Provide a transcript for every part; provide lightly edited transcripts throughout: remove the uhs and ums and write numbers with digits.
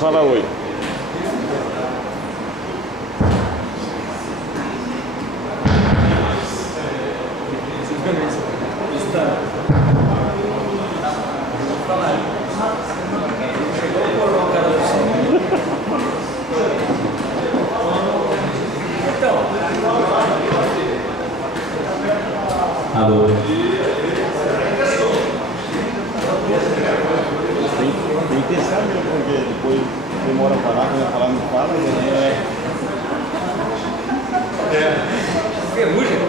Fala oi. Alô. Tem que pensar mesmo, porque depois demora a falar, quando eu falar não fala, Ferrugem?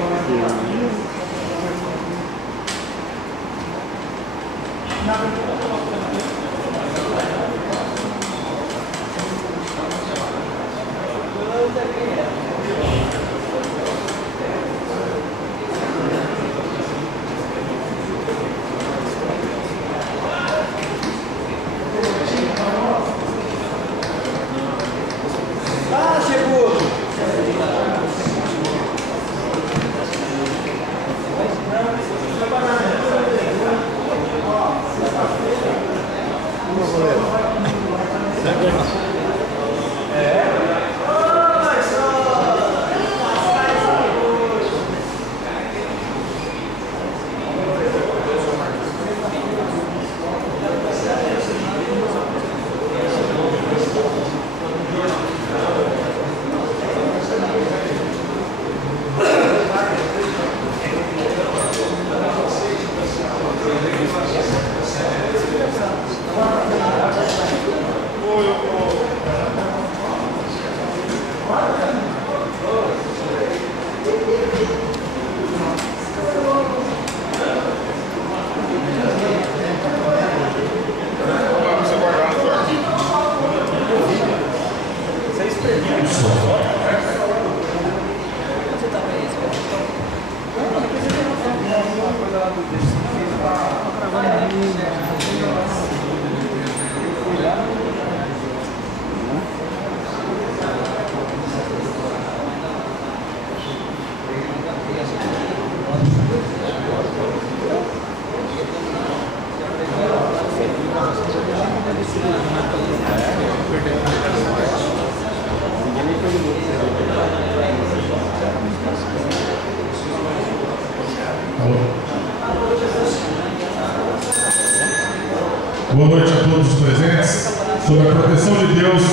Boa noite a todos os presentes. Sob a proteção de Deus,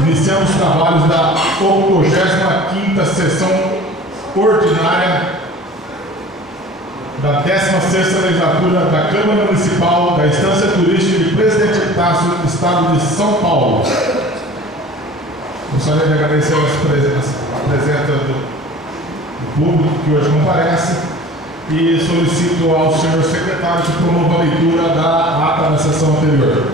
iniciamos os trabalhos da 85ª sessão ordinária da 16ª legislatura da Câmara Municipal da Estância Turística de Presidente Epitácio, Estado de São Paulo. Gostaria de agradecer a presença do público que hoje comparece e solicito ao senhor secretário que promova a leitura da ata da sessão anterior.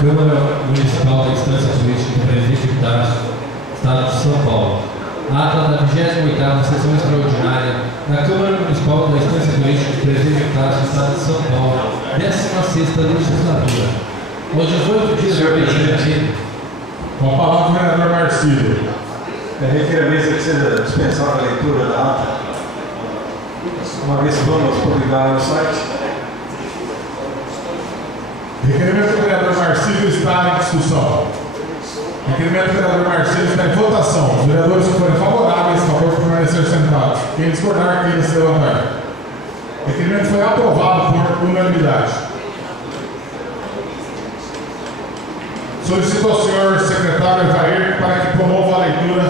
Câmara Municipal da Estância Turística de Presidente Epitácio, Estado de São Paulo. Ata da 28ª Sessão Extraordinária na Câmara Municipal da Estância Turística de Presidente do Estado de São Paulo, 16ª legislatura. Aos 18 dias do presidente. Com a palavra o vereador Marcílio. Requer a mesa que seja dispensada a leitura da ata, uma vez que vamos publicar no site. Requerimento do vereador Marcílio está em discussão. Requerimento do vereador Marcílio está em votação. Os vereadores que forem favoráveis, a favor de permanecer sentados. Quem discordar, quem se levantar. O requerimento foi aprovado por unanimidade. Solicito ao senhor secretário Evair para que promova a leitura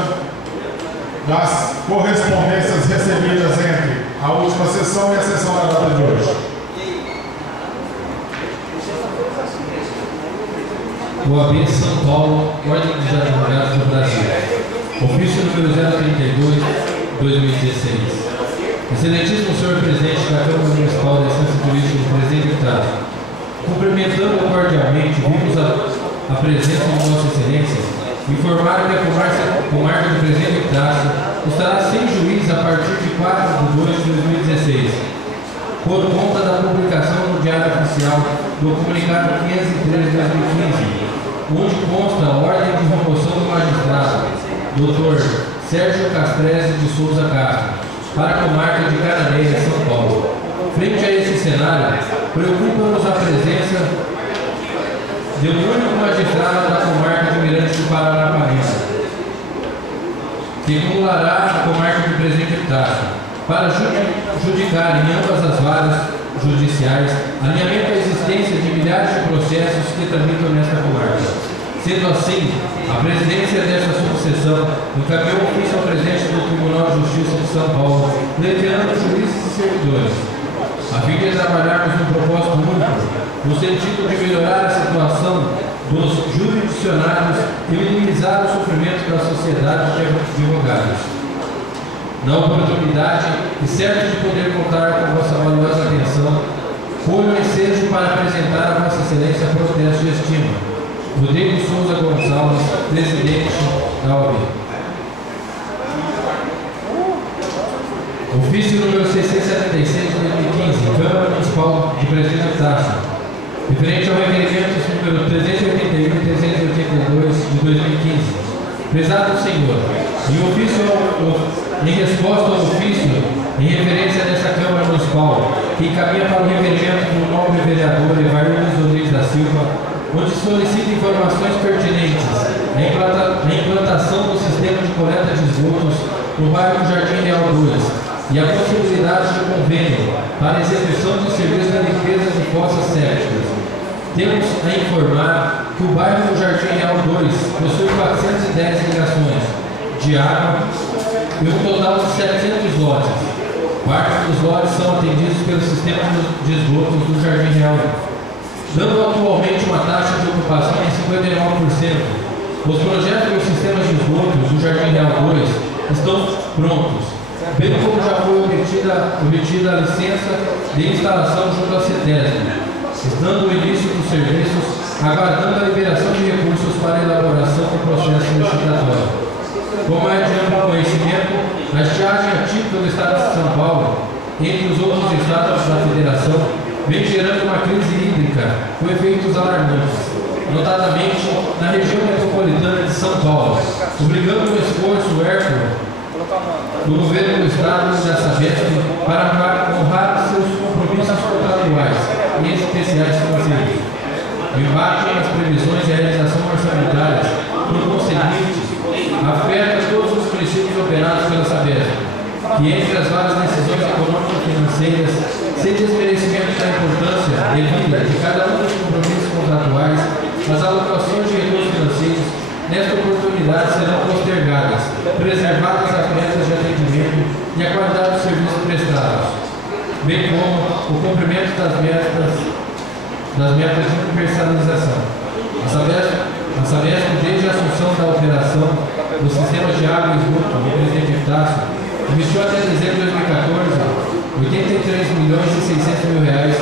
das correspondências recebidas entre a última sessão e a sessão da data de hoje. OAB São Paulo, Ordem dos Advogados do Brasil. Ofício número 032, 2016. Excelentíssimo senhor presidente da Câmara Municipal da Estância Turística do Presidente do Estado, cumprimentando cordialmente, vimos a presença de Vossa Excelência, informar que a comarca do Presidente do Estado estará sem juiz a partir de 4 de 2 de 2016, por conta da publicação no Diário Oficial do Comunicado 503 de 2015, onde consta a ordem de remoção do magistrado, Dr. Sérgio Castrese de Souza Castro, para a comarca de Cananéia, São Paulo. Frente a esse cenário, preocupa-nos a presença de um único magistrado da comarca de Mirante do Paranapanema, que acumulará a comarca de Presidente Epitácio, para judicar em ambas as varas judiciais alinhamento à existência de milhares de processos que tramitam nesta comarca. Sendo assim, a presidência desta subseção encaminhou ofício ao presidente do Tribunal de Justiça de São Paulo, pleiteando juízes e servidores, a fim de trabalharmos num propósito único, no sentido de melhorar a situação dos jurisdicionários e minimizar o sofrimento da sociedade de advogados. Na oportunidade, e certo de poder contar com vossa valiosa atenção, ponho o ensejo para apresentar a Vossa Excelência protesto de estima. Rodrigo Souza Gonçalves, presidente da OAB. Ofício número 676 de 2015, Câmara Municipal de Presidente Epitácio, referente ao requerimento número 381 e 382 de 2015. Prezado senhor, em resposta ao ofício, em referência desta Câmara Municipal, que encaminha para o requerimento do nobre vereador Evair Rodrigues da Silva, onde solicita informações pertinentes à implantação do sistema de coleta de esgotos no bairro Jardim Real 2 e a possibilidade de convênio para a execução de serviços de limpeza de fossas sépticas. Temos a informar que o bairro do Jardim Real 2 possui 410 ligações de água e um total de 700 lotes. Parte dos lotes são atendidos pelo sistema de esgotos do Jardim Real, dando atualmente uma taxa de ocupação em 59%. Os projetos dos sistemas de esgotos do Jardim Real 2 estão prontos, bem como já foi obtida a licença de instalação junto à CETESB, estando o início dos serviços, aguardando a liberação de recursos para a elaboração do processo licitatório. Como é de amplo conhecimento, a estiagem atípica do Estado de São Paulo, entre os outros estados da Federação, vem gerando uma crise hídrica com efeitos alarmantes, notadamente na região metropolitana de São Paulo, obrigando o esforço hércules do governo do Estado e da Sabesp para honrar seus compromissos contratuais, em especiais financeiros. O embate nas previsões de realização orçamentárias, por conseguinte, afeta todos os princípios operados pela Sabesp, que entre as várias decisões econômico-financeiras, sem desmerecimento da importância devida de cada um dos compromissos contratuais, as alocações de recursos financeiros, nesta oportunidade, serão postergadas, preservadas as metas de atendimento e a qualidade dos serviços prestados, bem como o cumprimento das metas de universalização. A Sabesp, desde a assunção da operação do sistema de água e esgoto do Presidente Epitácio, investiu até dezembro de 2014 R$83.600.000,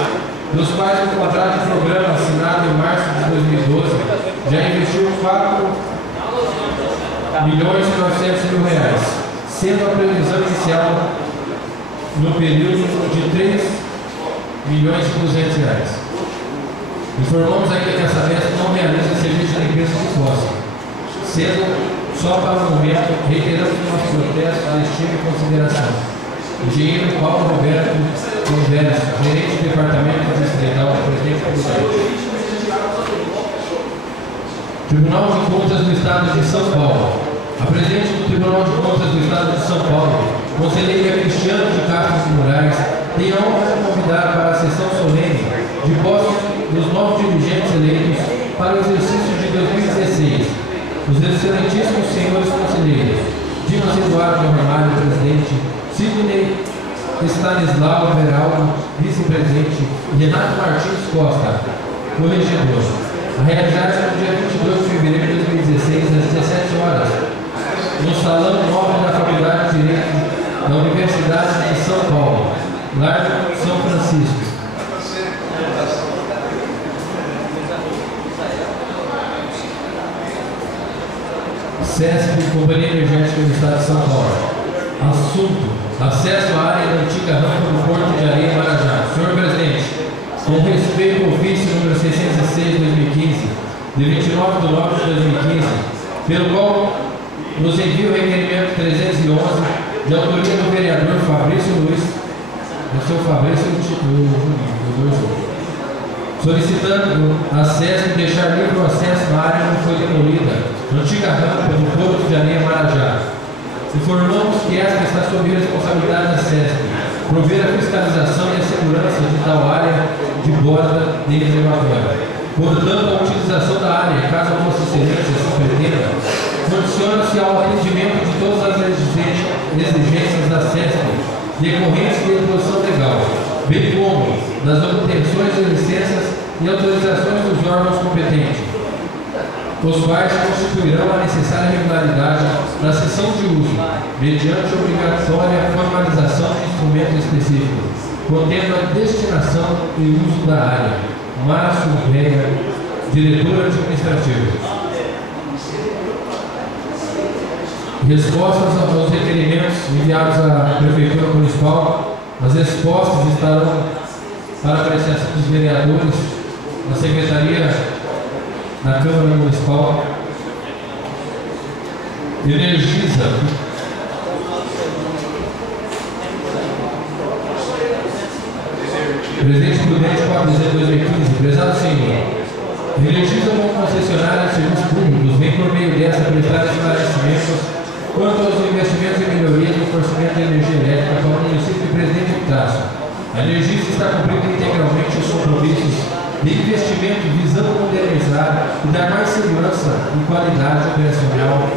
dos quais o contrato de programa assinado em março de 2012 já investiu R$4.900.000, sendo a previsão inicial no período de R$ 3.200.000. Informamos ainda que a Sabesp não realiza serviço de limpeza de fossa, sendo só para o momento, reiteramos o nosso protesto à estima e consideração. Engenheiro Paulo Roberto Converso, gerente do Departamento Distrital do Presidente Prudente. Tribunal de Contas do Estado de São Paulo. A presidente do Tribunal de Contas do Estado de São Paulo, conselheira Cristiano de Castro Moraes, tem a honra de convidar para a sessão solene de posse dos novos dirigentes eleitos para o exercício de 2016. Os excelentíssimos senhores conselheiros, Dimas Eduardo Ramalho, presidente, Sidney Stanislau Veraldo, vice-presidente, e Renato Martins Costa, corregedor. A realizar no dia 22 de fevereiro de 2016, às 17 horas, no Salão 9 da Faculdade de Direito da Universidade de São Paulo, Largo São Francisco. SESP, Companhia Energética do Estado de São Paulo. Assunto: acesso à área da antiga rampa do Porto de Areia, Marajá. Senhor presidente, com respeito ao ofício número 606/2015, de 29 de novembro de 2015, pelo qual nos envia o requerimento 311, de autoria do vereador Fabrício Luiz, solicitando acesso e deixar livre o acesso na área onde foi demolida antiga rampa do Porto de Areia, Marajá. Informamos que esta está sob responsabilidade da SESP, prover a fiscalização e a segurança de tal área de borda de reservatório. Portanto, a utilização da área, caso a Vossa Excelência se pretenda, condiciona-se ao atendimento de todas as exigências da SESP decorrentes de imposição legal, bem como das obtenções de licenças e autorizações dos órgãos competentes, os quais constituirão a necessária regularidade da cessão de uso, mediante obrigatória formalização de instrumento específico, contendo a destinação e uso da área. Márcio Reia, diretor administrativo. Respostas aos requerimentos enviados à Prefeitura Municipal. As respostas estarão para apreciação dos vereadores na Secretaria da Câmara Municipal. Energisa. Presidente Prudente, 4 de dezembro de 2015. Prezado senhor, Energisa como concessionária de serviços públicos vem por meio desta prestar esclarecimentos quanto aos investimentos e melhorias no fornecimento de energia elétrica para o município de Presidente Epitácio. A Energisa está cumprindo integralmente os compromissos de investimento visando modernizar e dar mais segurança e qualidade operacional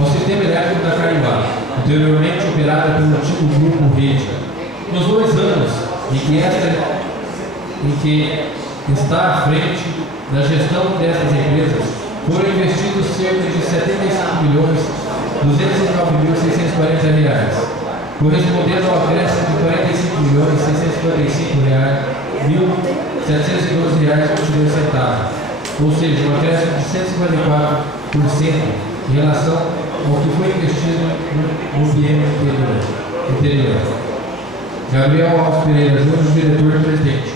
ao sistema elétrico da Carimbá, anteriormente operada pelo antigo grupo Rede. Nos 2 anos em que está à frente da gestão dessas empresas, foram investidos cerca de R$ 75.209.640, correspondendo ao acréscimo de R$ 45.655.712,22, ou seja, um acréscimo de 154% em relação ao que foi investido no biênio anterior. Gabriel Alves Pereira Júnior, diretor-presidente.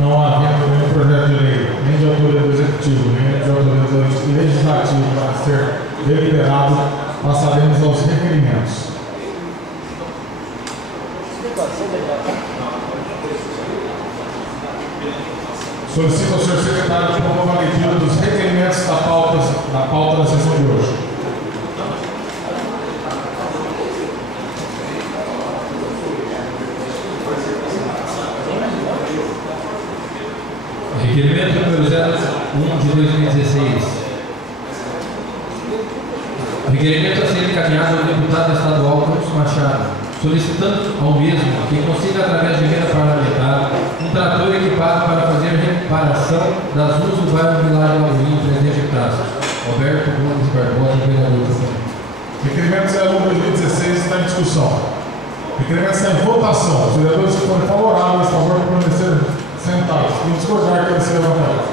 Não havendo nenhum projeto de lei, nem de autoria do Executivo, nem de autoria do Legislativo para ser deliberado, passaremos aos requerimentos. Solicito ao senhor secretário que promova a leitura dos requerimentos da pauta da sessão de hoje. Requerimento número 01 de 2016. Requerimento a ser encaminhado ao deputado estadual Campos Machado, solicitando ao mesmo que consiga, através de emenda parlamentar, um trator equipado para fazer reparação das ruas do bairro Vilar de Alvim, Presidente Epitácio. Roberto Gomes Barbosa, vereador. Requerimento 01 de 2016 está em discussão. requerimento está em votação. Os vereadores que forem favoráveis, a favor, permanecer sentados. Quem discordar, quer se levantar.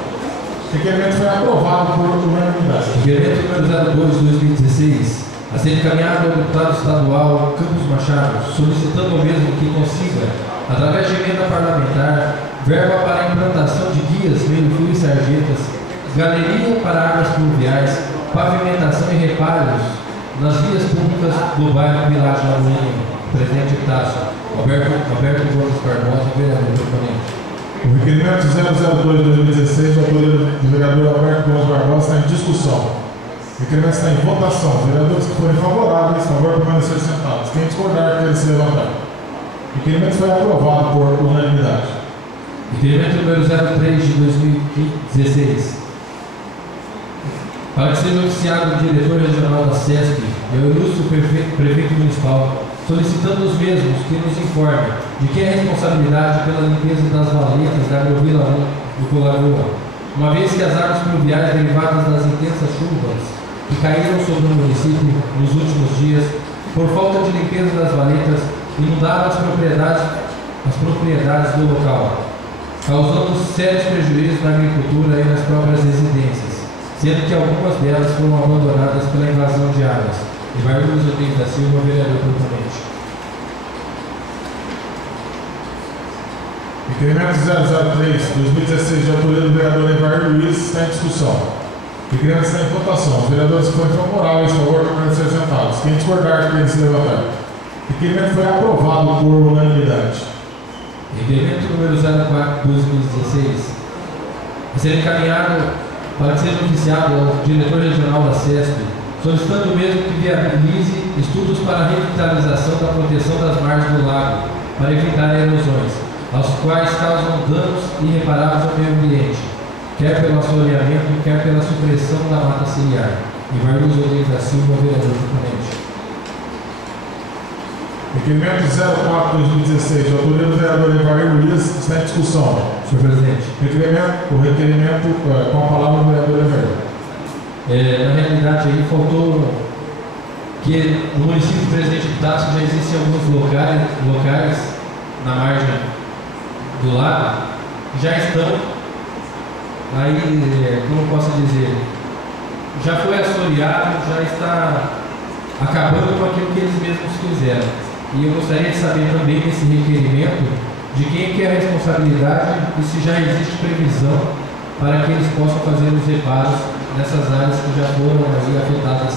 O requerimento foi aprovado por unanimidade. Requerimento número 02 de 2016, a ser encaminhado ao deputado estadual Campos Machado, solicitando o mesmo que consiga, através de emenda parlamentar, verba para a implantação de guias, meio-fio e sarjetas, galeria para águas pluviais, pavimentação e reparos nas vias públicas do bairro Vilagem Lagoinha. Presidente Tássio, Alberto Gomes Barbosa, vereador proponente. O requerimento 002 de 2016, de autoria do vereador Alberto Gomes Barbosa, está em discussão. O requerimento está em votação. Os vereadores que forem favoráveis, a favor, permanecer sentados. Quem discordar, quer se levantar. O requerimento foi aprovado por unanimidade. Requerimento número 03 de 2016, para que seja oficiado o diretor regional da SESP e o ilustre prefeito municipal, solicitando os mesmos que nos informem de quem é a responsabilidade pela limpeza das valetas da Agrovila 1 do Colagoa, uma vez que as águas pluviais derivadas das intensas chuvas que caíram sobre o município nos últimos dias, por falta de limpeza das valetas, inundaram as propriedades do local, causando sérios prejuízos na agricultura e nas próprias residências, sendo que algumas delas foram abandonadas pela invasão de águas. Eduardo Luiz Rodrigues da Silva, vereador proponente. Requerimento 003, 2016, de autoria do vereador Eduardo Luiz, está em discussão. O requerimento está em votação. Os vereadores que forem favoráveis, a favor, permanecer sentados. Quem discordar, quer se levantar. O requerimento foi aprovado por unanimidade. Requerimento número 04 de 2016, a ser encaminhado para que seja oficiado ao diretor regional da SESP, solicitando o mesmo que viabilize estudos para a revitalização da proteção das margens do lago, para evitar erosões, aos quais causam danos irreparáveis ao meio ambiente, quer pelo assoreamento, quer pela supressão da mata ciliar. Eduardo Rodrigues da Silva, vereador proponente. Requerimento 04 de 2016, de autoria do vereador Eduardo Luiz, está em discussão. Senhor presidente. O requerimento, com a palavra do vereador Eduardo. Na realidade, aí faltou que no município de Presidente Tássio já existem alguns locais na margem do lago que já estão aí, como posso dizer, já foi assoreado, já está acabando com aquilo que eles mesmos fizeram. E eu gostaria de saber também nesse requerimento de quem que é a responsabilidade e se já existe previsão para que eles possam fazer os reparos nessas áreas que já foram aí afetadas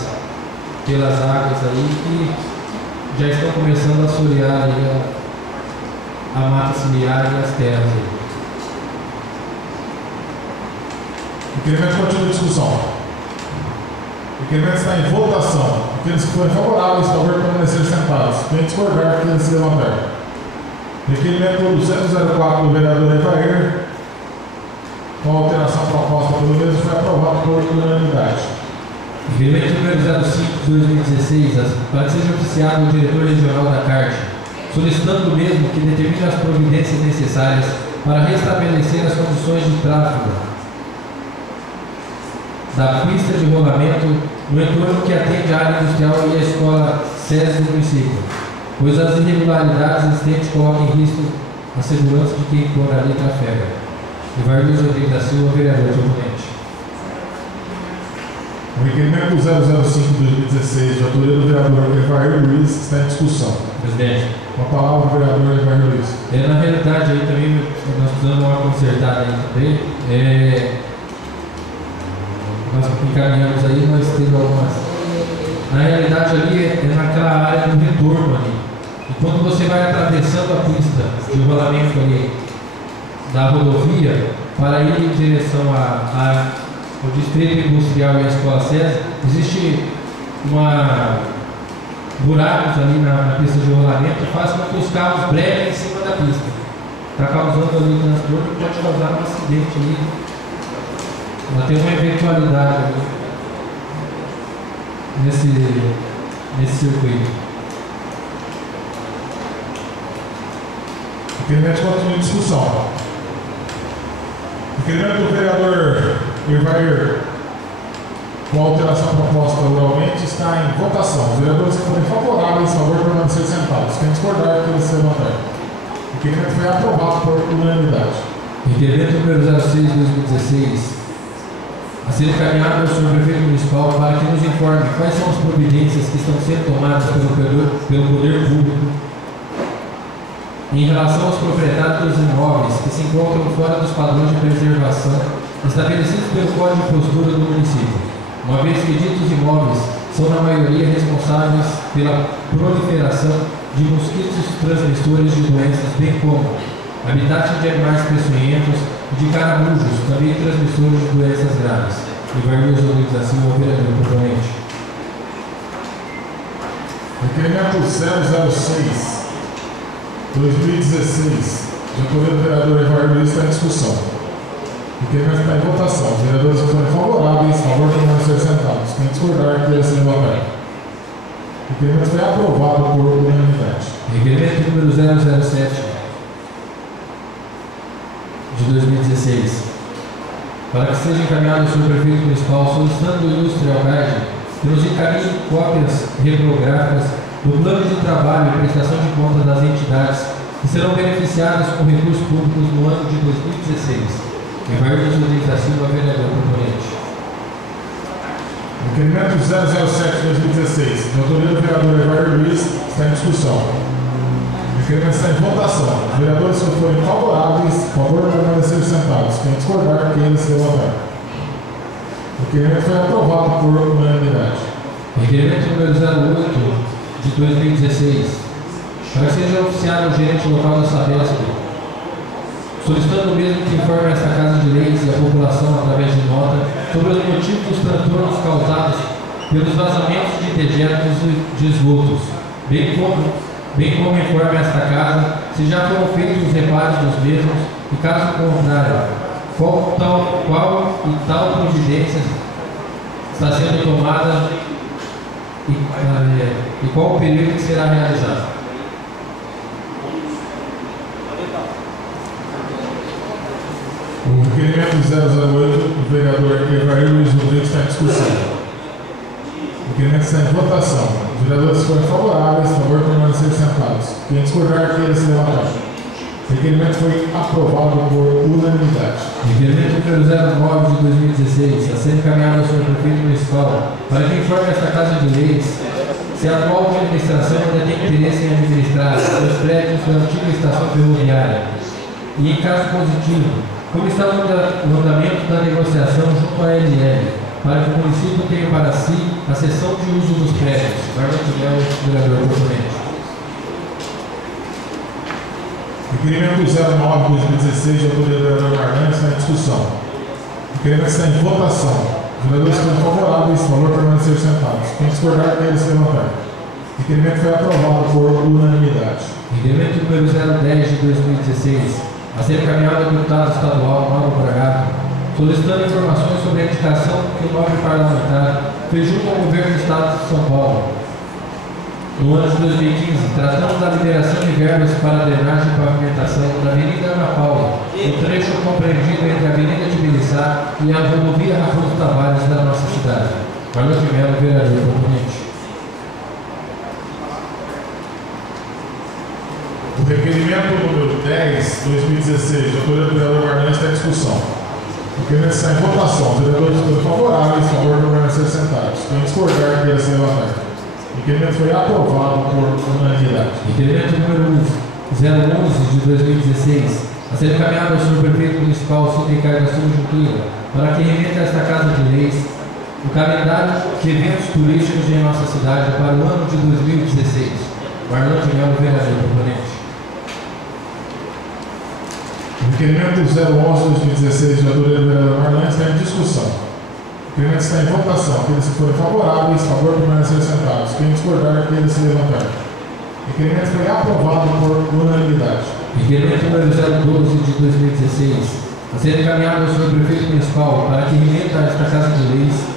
pelas águas aí, que já estão começando a assorear aí a mata ciliar e as terras aí. O requerimento continua em discussão. O requerimento está em votação. Aqueles que forem favoráveis, por favor, permanecer sentados. Quem discordar, quer se levantar. Requerimento 204 do vereador Evair, com a alteração proposta pelo mesmo, foi aprovado por unanimidade. Requerimento número 05 de 2016, para que seja oficiado o diretor regional da CART, solicitando o mesmo que determine as providências necessárias para restabelecer as condições de tráfego da pista de rolamento no entorno que atende a área industrial e a escola SESI do município, pois as irregularidades existentes colocam em risco a segurança de quem por ali trafega. Eduardo Rodrigues da Silva, vereador proponente. O requerimento 005 de 2016, de autoria do vereador Evair Luiz, está em discussão. Presidente. Com a palavra o vereador Evair Luiz. Na realidade, aí também nós precisamos dar uma consertada aí também. Nós encaminhamos aí, nós temos algumas. Na realidade, ali é naquela área do retorno ali. E quando você vai atravessando a pista de rolamento ali da rodovia para ir em direção ao distrito industrial e à escola SESI, existe buracos ali na pista de rolamento que faz com que os carros brevem em cima da pista. Está causando ali transtorno e pode causar um acidente ali. Ela tem uma eventualidade ali nesse circuito. O requerimento continua em discussão. O requerimento do vereador Evair com a alteração proposta oralmente, está em votação. Os vereadores que forem favoráveis, a favor, permanecer sentados. Quem discordar, que eles se levantarem. O requerimento foi aprovado por unanimidade. Requerimento número 06/2016, a ser encaminhado ao senhor prefeito municipal para que nos informe quais são as providências que estão sendo tomadas pelo poder público em relação aos proprietários dos imóveis que se encontram fora dos padrões de preservação estabelecidos pelo Código de Postura do município, uma vez que ditos imóveis são na maioria responsáveis pela proliferação de mosquitos transmissores de doenças, bem como habitat de animais peçonhentos e de caramujos, também transmissores de doenças graves. Ivanildo Rodrigues da Silva, vereador proponente. Requerimento 006/2016, de autoria do vereador Eduardo Luiz, está em discussão. O requerimento está em votação. Os vereadores que forem favoráveis, a favor, permanecer sentados. Quem discordar, que se levantar. O requerimento foi aprovado por unanimidade. Requerimento número 007 de 2016, para que seja encaminhado ao senhor prefeito municipal solicitando do ilustre alcalde que nos encaminhe cópias reprográficas do plano de trabalho e prestação de contas das entidades que serão beneficiadas com recursos públicos no ano de 2016. Ivanildo Rodrigues da Silva, vereador proponente. Requerimento 007/2016, de autoria do vereador Eduardo Luiz, está em discussão. O requerimento está em votação. Os vereadores que forem favoráveis, a favor, permanecer sentados. Quem discordar, que eles se levantar. O requerimento foi aprovado por unanimidade. Requerimento número 08 de 2016, para que seja oficiado o gerente local da Sabesp, solicitando o mesmo que informe esta Casa de Leis e a população, através de nota, sobre os motivos dos transtornos causados pelos vazamentos de dejetos de esgotos, bem como informe esta Casa se já foram feitos os reparos dos mesmos e, caso contrário, qual providência está sendo tomada e qual o período que será realizado. O requerimento 008 do vereador Eduardo Luiz Rodrigues está em discussão. O requerimento está em votação. Os vereadores que forem favoráveis, a favor, permanecer sentados. Quem discordar, que eles se levantar. O requerimento foi aprovado por unanimidade. Requerimento número 09 de 2016, a ser encaminhado ao senhor prefeito municipal para que informe esta Casa de Leis se a atual administração ainda tem interesse em administrar os prédios da antiga estação ferroviária e, em caso positivo, como está o andamento da negociação junto à LL, para que o município tenha para si a cessão de uso dos prédios. Marlon Mel, vereador proponente. Requerimento 09/2016, de autoria do vereador Marlon, está em discussão. O requerimento está em votação. Os vereadores que estão favoráveis, a favor, permanecer sentados. Quem discordar, que eles se levantar. O requerimento foi aprovado por unanimidade. Requerimento número 010 de 2016, a ser encaminhado ao deputado estadual Mauro Bragato, solicitando informações sobre a indicação que o nobre parlamentar fez junto ao governo do estado de São Paulo no ano de 2015, tratando da liberação de verbas para drenagem e pavimentação da Avenida Ana Paula, no trecho compreendido entre a Avenida Tibiriçá e a rodovia Raposo Tavares da nossa cidade. Marlon Melo, vereador proponente. O requerimento número 10/2016, de autoria do vereador Marlon, está em discussão. O requerimento está em votação. Os vereadores que forem favoráveis, a favor, permanecer sentados. Quem discordar, que eles se levantar. O requerimento foi aprovado por unanimidade. Requerimento número 011 de 2016, a ser encaminhado ao senhor prefeito municipal Ricardo da Silva Junqueira, para que remeta a esta Casa de Leis o calendário de eventos turísticos em nossa cidade para o ano de 2016. Marlon Mel, vereador proponente. O requerimento 011/2016, de autoria do vereador Marlon, está em discussão. O requerimento está em votação. Aqueles que forem favoráveis, a favor, permanecer sentados. Quem discordar, que eles se levantar. O requerimento foi aprovado por unanimidade. Requerimento número 012 de 2016, a ser encaminhado ao senhor prefeito municipal para que remeta a esta Casa de Leis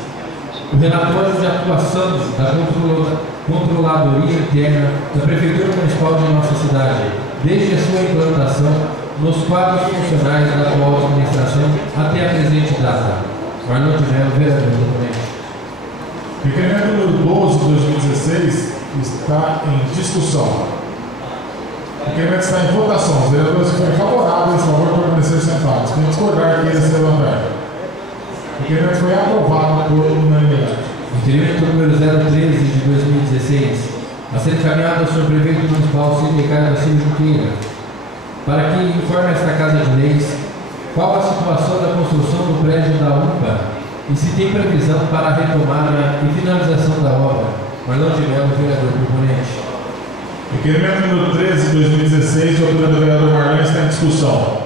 o relatório de atuação da Controladoria Interna da Prefeitura Municipal de nossa cidade, desde a sua implantação nos quadros funcionais da atual administração até a presente data. Marlon Mel, vereador proponente. Requerimento número 12 de 2016 está em discussão. O requerimento está em votação. Os vereadores que forem favoráveis, a favor, permanecer sentados. Quem discordar, queira se levantar. O requerimento foi aprovado por unanimidade. Requerimento número 013 de 2016, a ser encaminhado ao senhor prefeito municipal Cid Ricardo Silva Junqueira, para que informe esta Casa de Leis qual a situação da construção do prédio da UPA e se tem previsão para a retomada e finalização da obra. Marlon de Mello, vereador proponente. Requerimento número 13 de 2016, de autoria do vereador Marlon, está em discussão.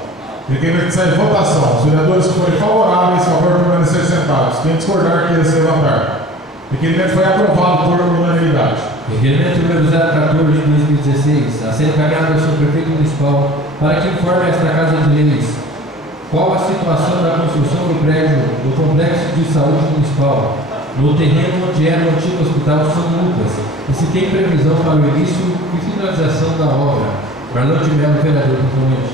O requerimento está em votação. Os vereadores que forem favoráveis, a favor, permanecer sentados. Quem discordar, queira se levantar. O requerimento foi aprovado por unanimidade. Requerimento número 014 de 2016, a ser encaminhado ao senhor prefeito municipal para que informe esta Casa de Leis qual a situação da construção do prédio do Complexo de Saúde Municipal no terreno onde era o antigo Hospital São Lucas e se tem previsão para o início e finalização da obra. Marlon de Mello, vereador proponente.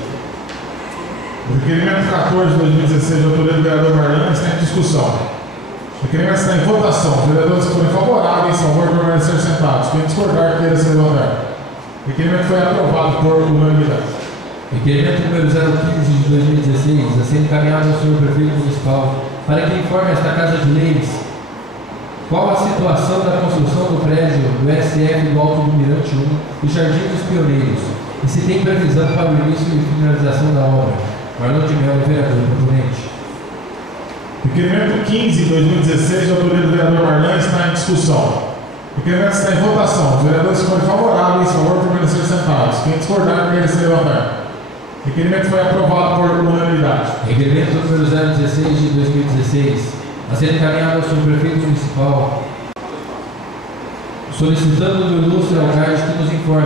O requerimento 14 de 2016, de autoria do vereador Marlon, está em discussão. O requerimento está em votação. Os vereadores que forem favoráveis, a favor, permanecer sentados. Quem discordar, queira se levantar. O requerimento foi aprovado por unanimidade. Requerimento número 015 de 2016, a ser encaminhado ao senhor prefeito municipal para que informe esta Casa de Leis qual a situação da construção do prédio do SF do Alto do Mirante 1 e Jardim dos Pioneiros e se tem previsão para o início e finalização da obra. Marlon de Mello, vereador proponente. Requerimento 15 de 2016, de autoria do vereador Marlon, está em discussão. O requerimento está em votação. Os vereadores que forem favoráveis, a favor, permanecer sentados. Quem discordar, queira se levantar. O requerimento foi aprovado por unanimidade. Requerimento número 016 de 2016, a ser encaminhado ao senhor prefeito municipal, solicitando do ilustre alcalde que nos informe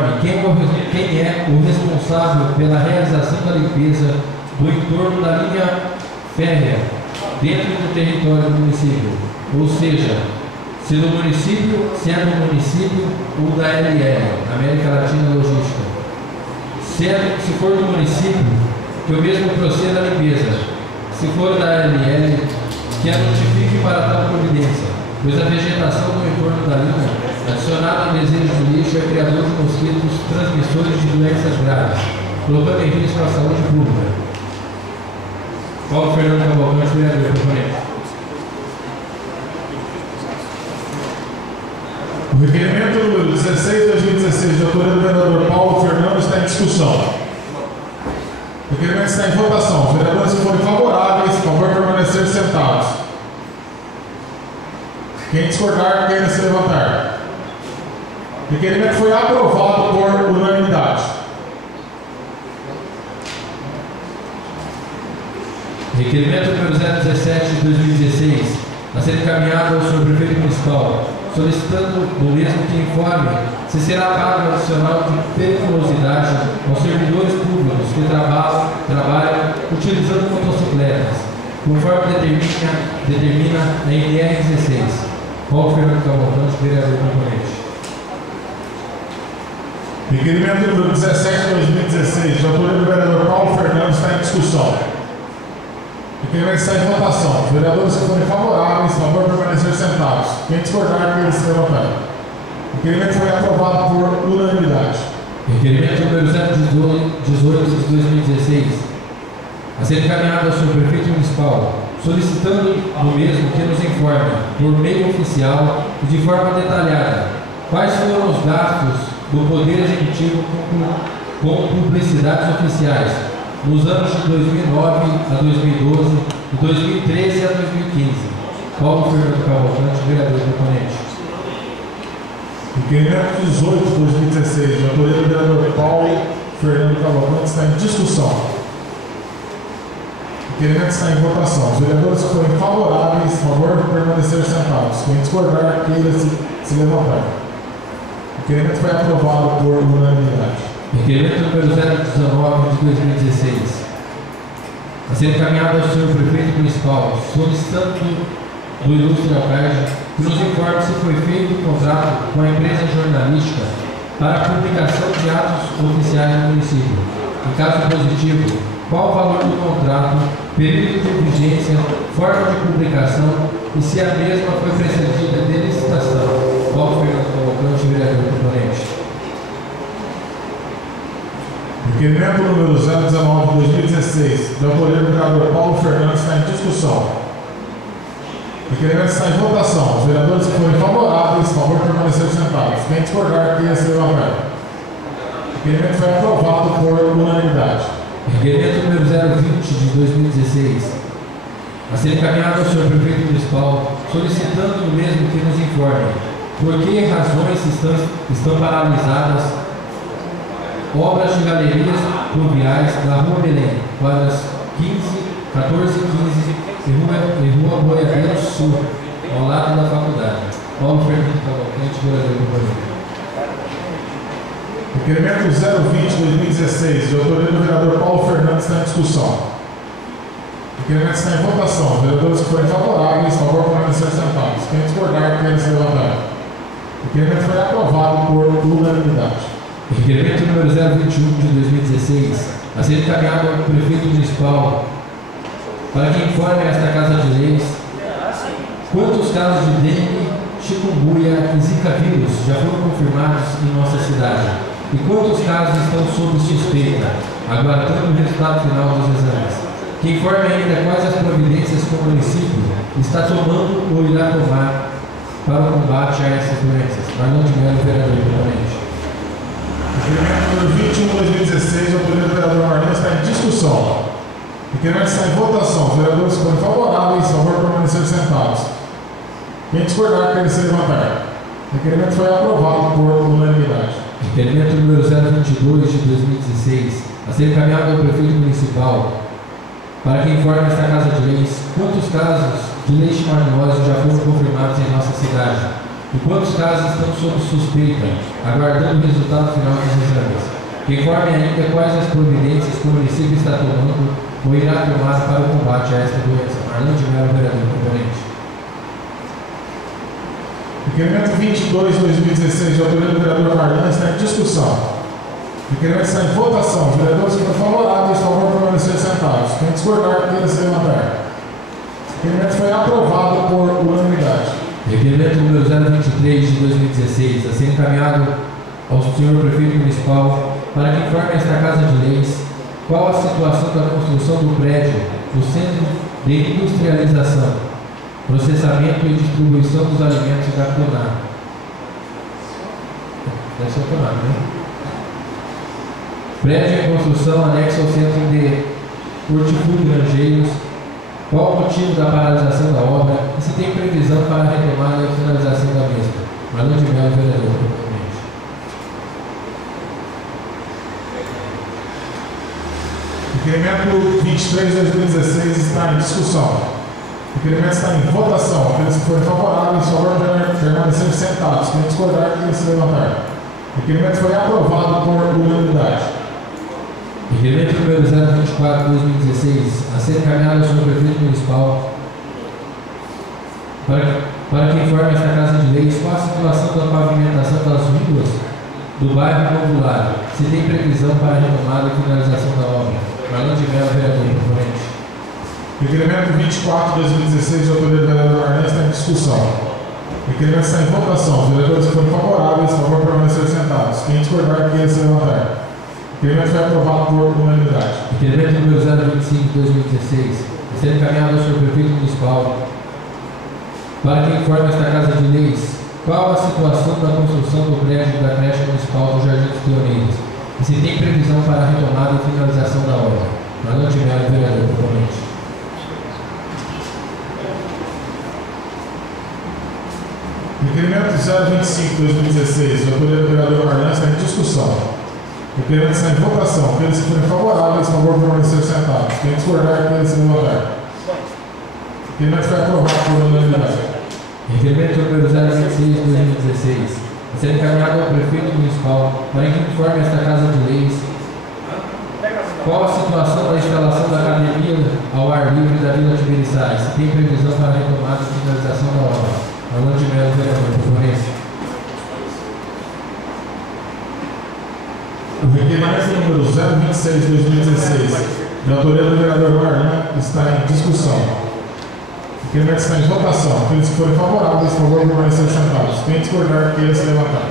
quem é o responsável pela realização da limpeza do entorno da linha férrea dentro do território do município, ou seja, se é do município ou da LL, América Latina Logística. Se for do município, que o mesmo proceda a limpeza. Se for da LL, que a notifique para tal providência, pois a vegetação no entorno da linha, adicionada ao desejo de lixo, é criador de mosquitos transmissores de doenças graves, colocando em risco a saúde pública. Paulo Fernando Cavalcante, vereador proponente. O requerimento número 16 de 2016, de autoria do vereador Paulo Fernando, está em discussão. O requerimento está em votação. Os vereadores que forem favoráveis, a favor, permanecer sentados. Quem discordar, queira se levantar. O requerimento foi aprovado por unanimidade. Requerimento número 017 de 2016, a ser encaminhado ao senhor prefeito municipal, solicitando do mesmo que informe se será pago adicional de periculosidade aos servidores públicos que trabalham utilizando motocicletas, conforme determina a NR 16. Paulo Fernando Cavalcante, vereador proponente. Requerimento número 17 de 2016, de autoria do vereador Paulo Fernando, está em discussão. O requerimento está em votação. Os vereadores que forem favoráveis, a favor, permanecer sentados. Quem discordar, queira se levantar. O requerimento foi aprovado por unanimidade. Requerimento número 018 de 2016, a ser encaminhado ao senhor prefeito municipal, solicitando do mesmo que nos informe, por meio oficial e de forma detalhada, quais foram os gastos do Poder Executivo com publicidades oficiais nos anos de 2009 a 2012, de 2013 a 2015. Paulo Fernando Cavalcante, vereador proponente. Requerimento 18 de 2016, de autoria do vereador Paulo Fernando Cavalcante, está em discussão. O requerimento está em votação. Os vereadores que forem favoráveis, a favor, permanecer sentados. Quem discordar, queira se levantar. O requerimento foi aprovado por unanimidade. Requerimento número 019 de 2016, a ser encaminhado ao senhor prefeito municipal, solicitando do ilustre alcalde que nos informe se foi feito um contrato com a empresa jornalística para a publicação de atos oficiais do município. Em caso positivo, qual o valor do contrato, período de vigência, forma de publicação e se a mesma foi precedida de licitação Requerimento número 019/2016, de autoria do vereador Paulo Fernandes, está em discussão. O requerimento está em votação. Os vereadores que forem favoráveis, por favor, permanecer sentados. Quem discordar, que se levantar. O requerimento foi aprovado por unanimidade. Requerimento número 020 de 2016, a ser encaminhado ao senhor prefeito municipal, solicitando o mesmo que nos informe por que razões estão paralisadas obras de galerias pluviais da Rua Belém, quadras 14 e 15 e Rua Boiadeiro Sul, ao lado da faculdade. Paulo Fernando Cavalcante, vereador do Brasil. Requerimento 020/2016, de autoria do vereador Paulo Fernandes, está em discussão. O requerimento está em votação. Os vereadores que forem favoráveis, por favor, permanecer sentados. Quem discordar, que se levantar. O requerimento foi aprovado por unanimidade. Requerimento número 021 de 2016, a ser encaminhado ao prefeito municipal para que informe esta Casa de Leis quantos casos de dengue, chikungunya e zika vírus já foram confirmados em nossa cidade e quantos casos estão sob suspeita, aguardando o resultado final dos exames. Que informe ainda quais as providências que o município está tomando ou irá tomar para o combate a essas doenças. Marlon de Melo, vereador permanente. Requerimento número 21/2016, de autoria do vereador Marlon, está em discussão. O requerimento está em votação. Os vereadores que forem favoráveis, por favor, permanecer sentados. Quem discordar, que se levantar. O requerimento foi aprovado por unanimidade. Requerimento número 022 de 2016, a ser encaminhado ao prefeito municipal para que informe esta Casa de Leis quantos casos de leishmaniose já foram confirmados em nossa cidade e quantos casos estão sob suspeita, aguardando o resultado final dos exames. Que informe ainda quais as providências que o município está tomando ou irá tomar para o combate a esta doença. Marlon de Melo, vereador componente. Requerimento 22/2016, de autoria do vereador Marlon, está em discussão. O requerimento está em votação. Os vereadores que forem favoráveis, por favor, permanecer sentados. Quem discordar, queira se levantar. O requerimento foi aprovado por unanimidade. Requerimento número 023 de 2016, a ser encaminhado ao senhor prefeito municipal para que informe esta Casa de Leis qual a situação da construção do prédio do Centro de Industrialização, Processamento e Distribuição dos Alimentos da CONAR. Deve ser o CONAR, né? Prédio em construção anexo ao Centro de Hortifruti Grangeiros. Qual o motivo da paralisação da obra e se tem previsão para a retomada e finalização da mesma? Marlon de Melo, vereador, propriamente. Requerimento 23/2016 está em discussão. O requerimento está em votação. Aqueles que forem favoráveis, por favor, permanecer sentados. Quem discordar, que se levantar. O requerimento foi aprovado por unanimidade. Requerimento número 024 de 2016, a ser encaminhado ao senhor prefeito municipal para que informe esta Casa de Leis qual a situação da pavimentação das ruas do bairro Novo Lar, se tem previsão para a retomada e finalização da obra. Marlon de Melo, vereador proponente. Requerimento 24/2016, de autoria do vereador Marlon, está em discussão. O requerimento está em votação. Os vereadores que forem favoráveis, por favor, permanecer sentados. Quem discordar, queira se levantar. O requerimento foi aprovado por unanimidade. Requerimento número 025 de 2016, a ser encaminhado ao senhor prefeito municipal para que informe esta Casa de Leis qual a situação da construção do prédio da creche municipal do Jardim dos Pioneiros e se tem previsão para a retomada e finalização da obra. Marlon de Melo, vereador proponente. Requerimento 025/2016, de autoria do vereador Marlon, está em discussão. O requerimento está em votação. Aqueles que forem favoráveis, por favor, permanecer sentados. Quem discordar, queira se levantar. O requerimento foi aprovado por unanimidade. Requerimento número 026 de 2016, a ser encaminhado ao prefeito municipal para que informe esta Casa de Leis qual a situação da instalação da academia ao ar livre da Vila Tibiriçá, se tem previsão para a retomada e finalização da obra. Marlon de Melo, vereador, proponente. O requerimento número 026/2016, de autoria do vereador Marlon, está em discussão. O requerimento está em votação. Aqueles que forem favoráveis, por favor, permanecer sentados. Quem discordar, queira se levantar.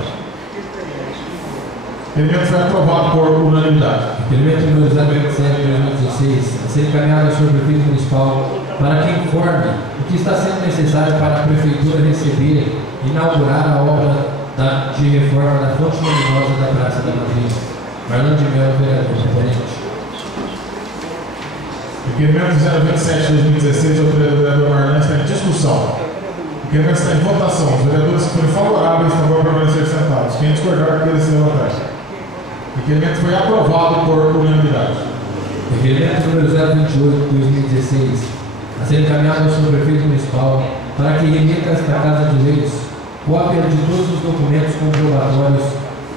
O requerimento foi aprovado por unanimidade. Requerimento número 027 de 2016, a ser encaminhado ao senhor prefeito municipal para que informe o que está sendo necessário para a prefeitura receber e inaugurar a obra de reforma da fonte luminosa da Praça da Madrid. Marlon de Melo, vereador proponente. Requerimento 027 de 2016, autoria do vereador Marlon, está em discussão. O requerimento está em votação. Os vereadores que forem favoráveis, por favor, permanecer sentados. Quem discordar, queira se levantar. O requerimento foi aprovado por unanimidade. Requerimento número 028 de 2016, a ser encaminhado ao senhor prefeito municipal para que remeta a esta Casa de Leis cópia de todos os documentos comprobatórios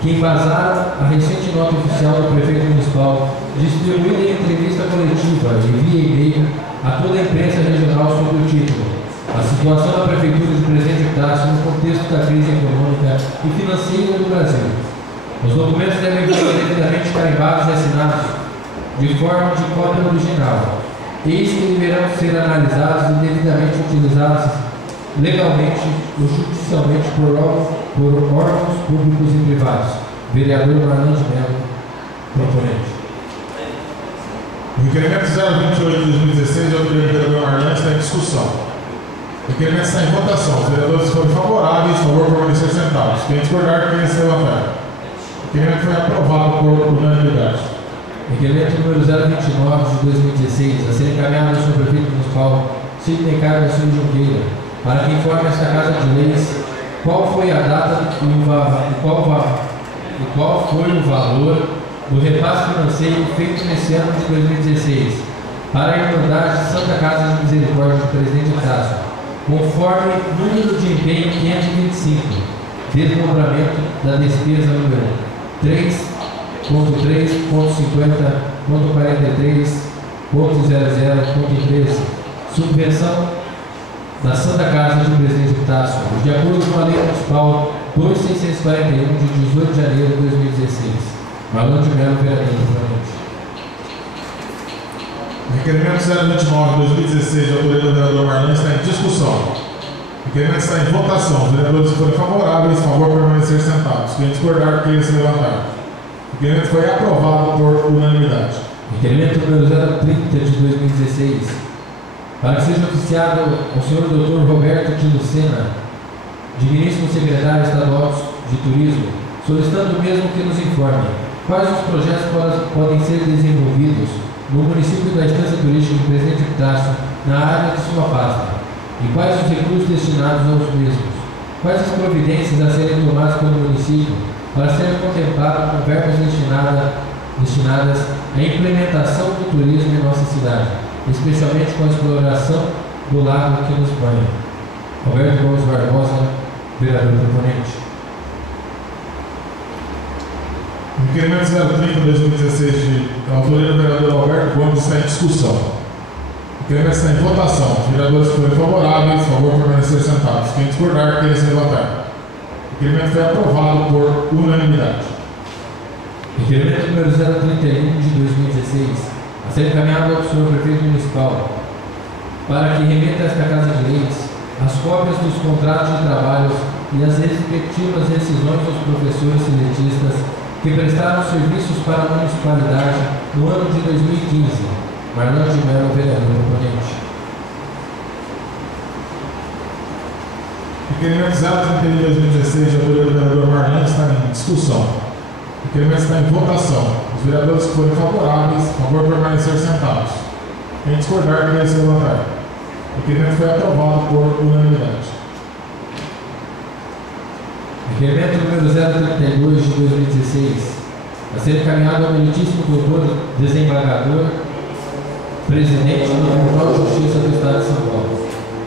que embasaram a recente nota oficial do prefeito municipal, distribuída em entrevista coletiva e via e-mail a toda a imprensa regional sob o título: a situação da prefeitura de Presidente Epitácio no contexto da crise econômica e financeira do Brasil. Os documentos devem ser devidamente carimbados e assinados de forma de cópia original. Eis que deverão ser analisados e devidamente utilizados legalmente ou judicialmente por órgãos públicos e privados. Vereador Marlon de Melo, proponente. O requerimento 028 de 2016, autoria do vereador Marlon, está em discussão. O requerimento está em votação. Os vereadores que forem favoráveis, por favor, permanecer sentados. Quem discordar, quem se levantar. O requerimento foi aprovado por unanimidade. Requerimento número 029 de 2016, a ser encaminhado ao senhor prefeito municipal Sidney Carlos Junqueira, para que informe esta Casa de Leis qual foi a data e qual foi o valor do repasse financeiro feito nesse ano de 2016 para a Irmandade de Santa Casa de Misericórdia do Presidente Epitácio, conforme número de empenho 525, desdobramento da despesa número 3.3.50.43.00.13, subvenção da Santa Casa de Presidente Epitácio, de acordo com a Lei Municipal 2641, de 18 de janeiro de 2016. Marlon de Melo, vereador proponente. Requerimento 029 de 2016, de autoria do vereador Marlon, está em discussão. O requerimento está em votação. Os vereadores que forem favoráveis, por favor, permanecer sentados. Quem discordar, queira se levantar. O requerimento foi aprovado por unanimidade. Requerimento número 030 de 2016, para que seja oficiado ao senhor Dr. Roberto de Lucena, digníssimo secretário estadual de Turismo, solicitando o mesmo que nos informe quais os projetos podem ser desenvolvidos no município da Estância Turística de Presidente Epitácio na área de sua pasta e quais os recursos destinados aos mesmos, quais as providências a serem tomadas pelo município para serem contempladas com verbas destinadas à implementação do turismo em nossa cidade, especialmente com a exploração do lago que nos banha. Roberto Gomes Barbosa, vereador proponente. Requerimento 030 de 2016, de autoria do vereador Alberto Gomes, está em discussão. O requerimento está em votação. Os vereadores que forem favoráveis, por favor, permanecer sentados. Quem discordar, queira se levantar. O requerimento foi aprovado por unanimidade. Requerimento número 031 de 2016, a ser encaminhado ao senhor prefeito municipal, para que remeta a esta Casa de Leis as cópias dos contratos de trabalho e as respectivas rescisões dos professores seletistas que prestaram serviços para a municipalidade no ano de 2015. Marlon de Melo, vereador proponente. Requerimento 031 de 2016, de autoria do vereador Marlon, está em discussão. O requerimento está em votação. Os vereadores que forem favoráveis, por favor, permanecer sentados. Quem discordar, queira se levantar. O requerimento foi aprovado por unanimidade. Requerimento número 032 de 2016, a ser encaminhado ao meritíssimo doutor desembargador, presidente do Tribunal de Justiça do Estado de São Paulo.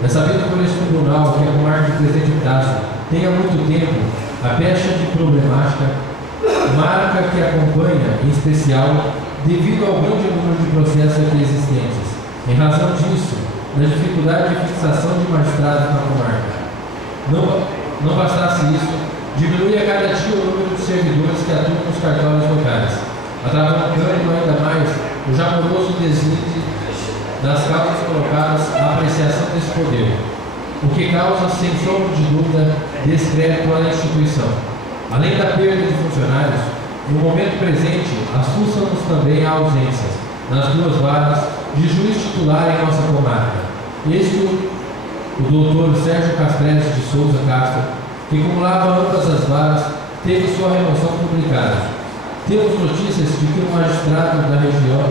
É sabido por este tribunal que a comarca de Presidente Epitácio tem há muito tempo a pecha de problemática, marca que acompanha, em especial, devido ao grande número de processos aqui existentes. Em razão disso, da dificuldade de fixação de magistrados na comarca. Não bastasse isso, diminui a cada dia o número de servidores que atuam nos cartórios locais, atrapalhando ainda mais o já moroso deslinde das causas colocadas à apreciação desse poder, o que causa, sem sombra de dúvida, descrédito à instituição. Além da perda de funcionários, No momento presente, assusta-nos também a ausência, nas duas varas, de juiz titular em nossa comarca. Este, o doutor Sérgio Castrese de Souza Castro, que acumulava ambas as varas, teve sua remoção publicada. Temos notícias de que o magistrado da região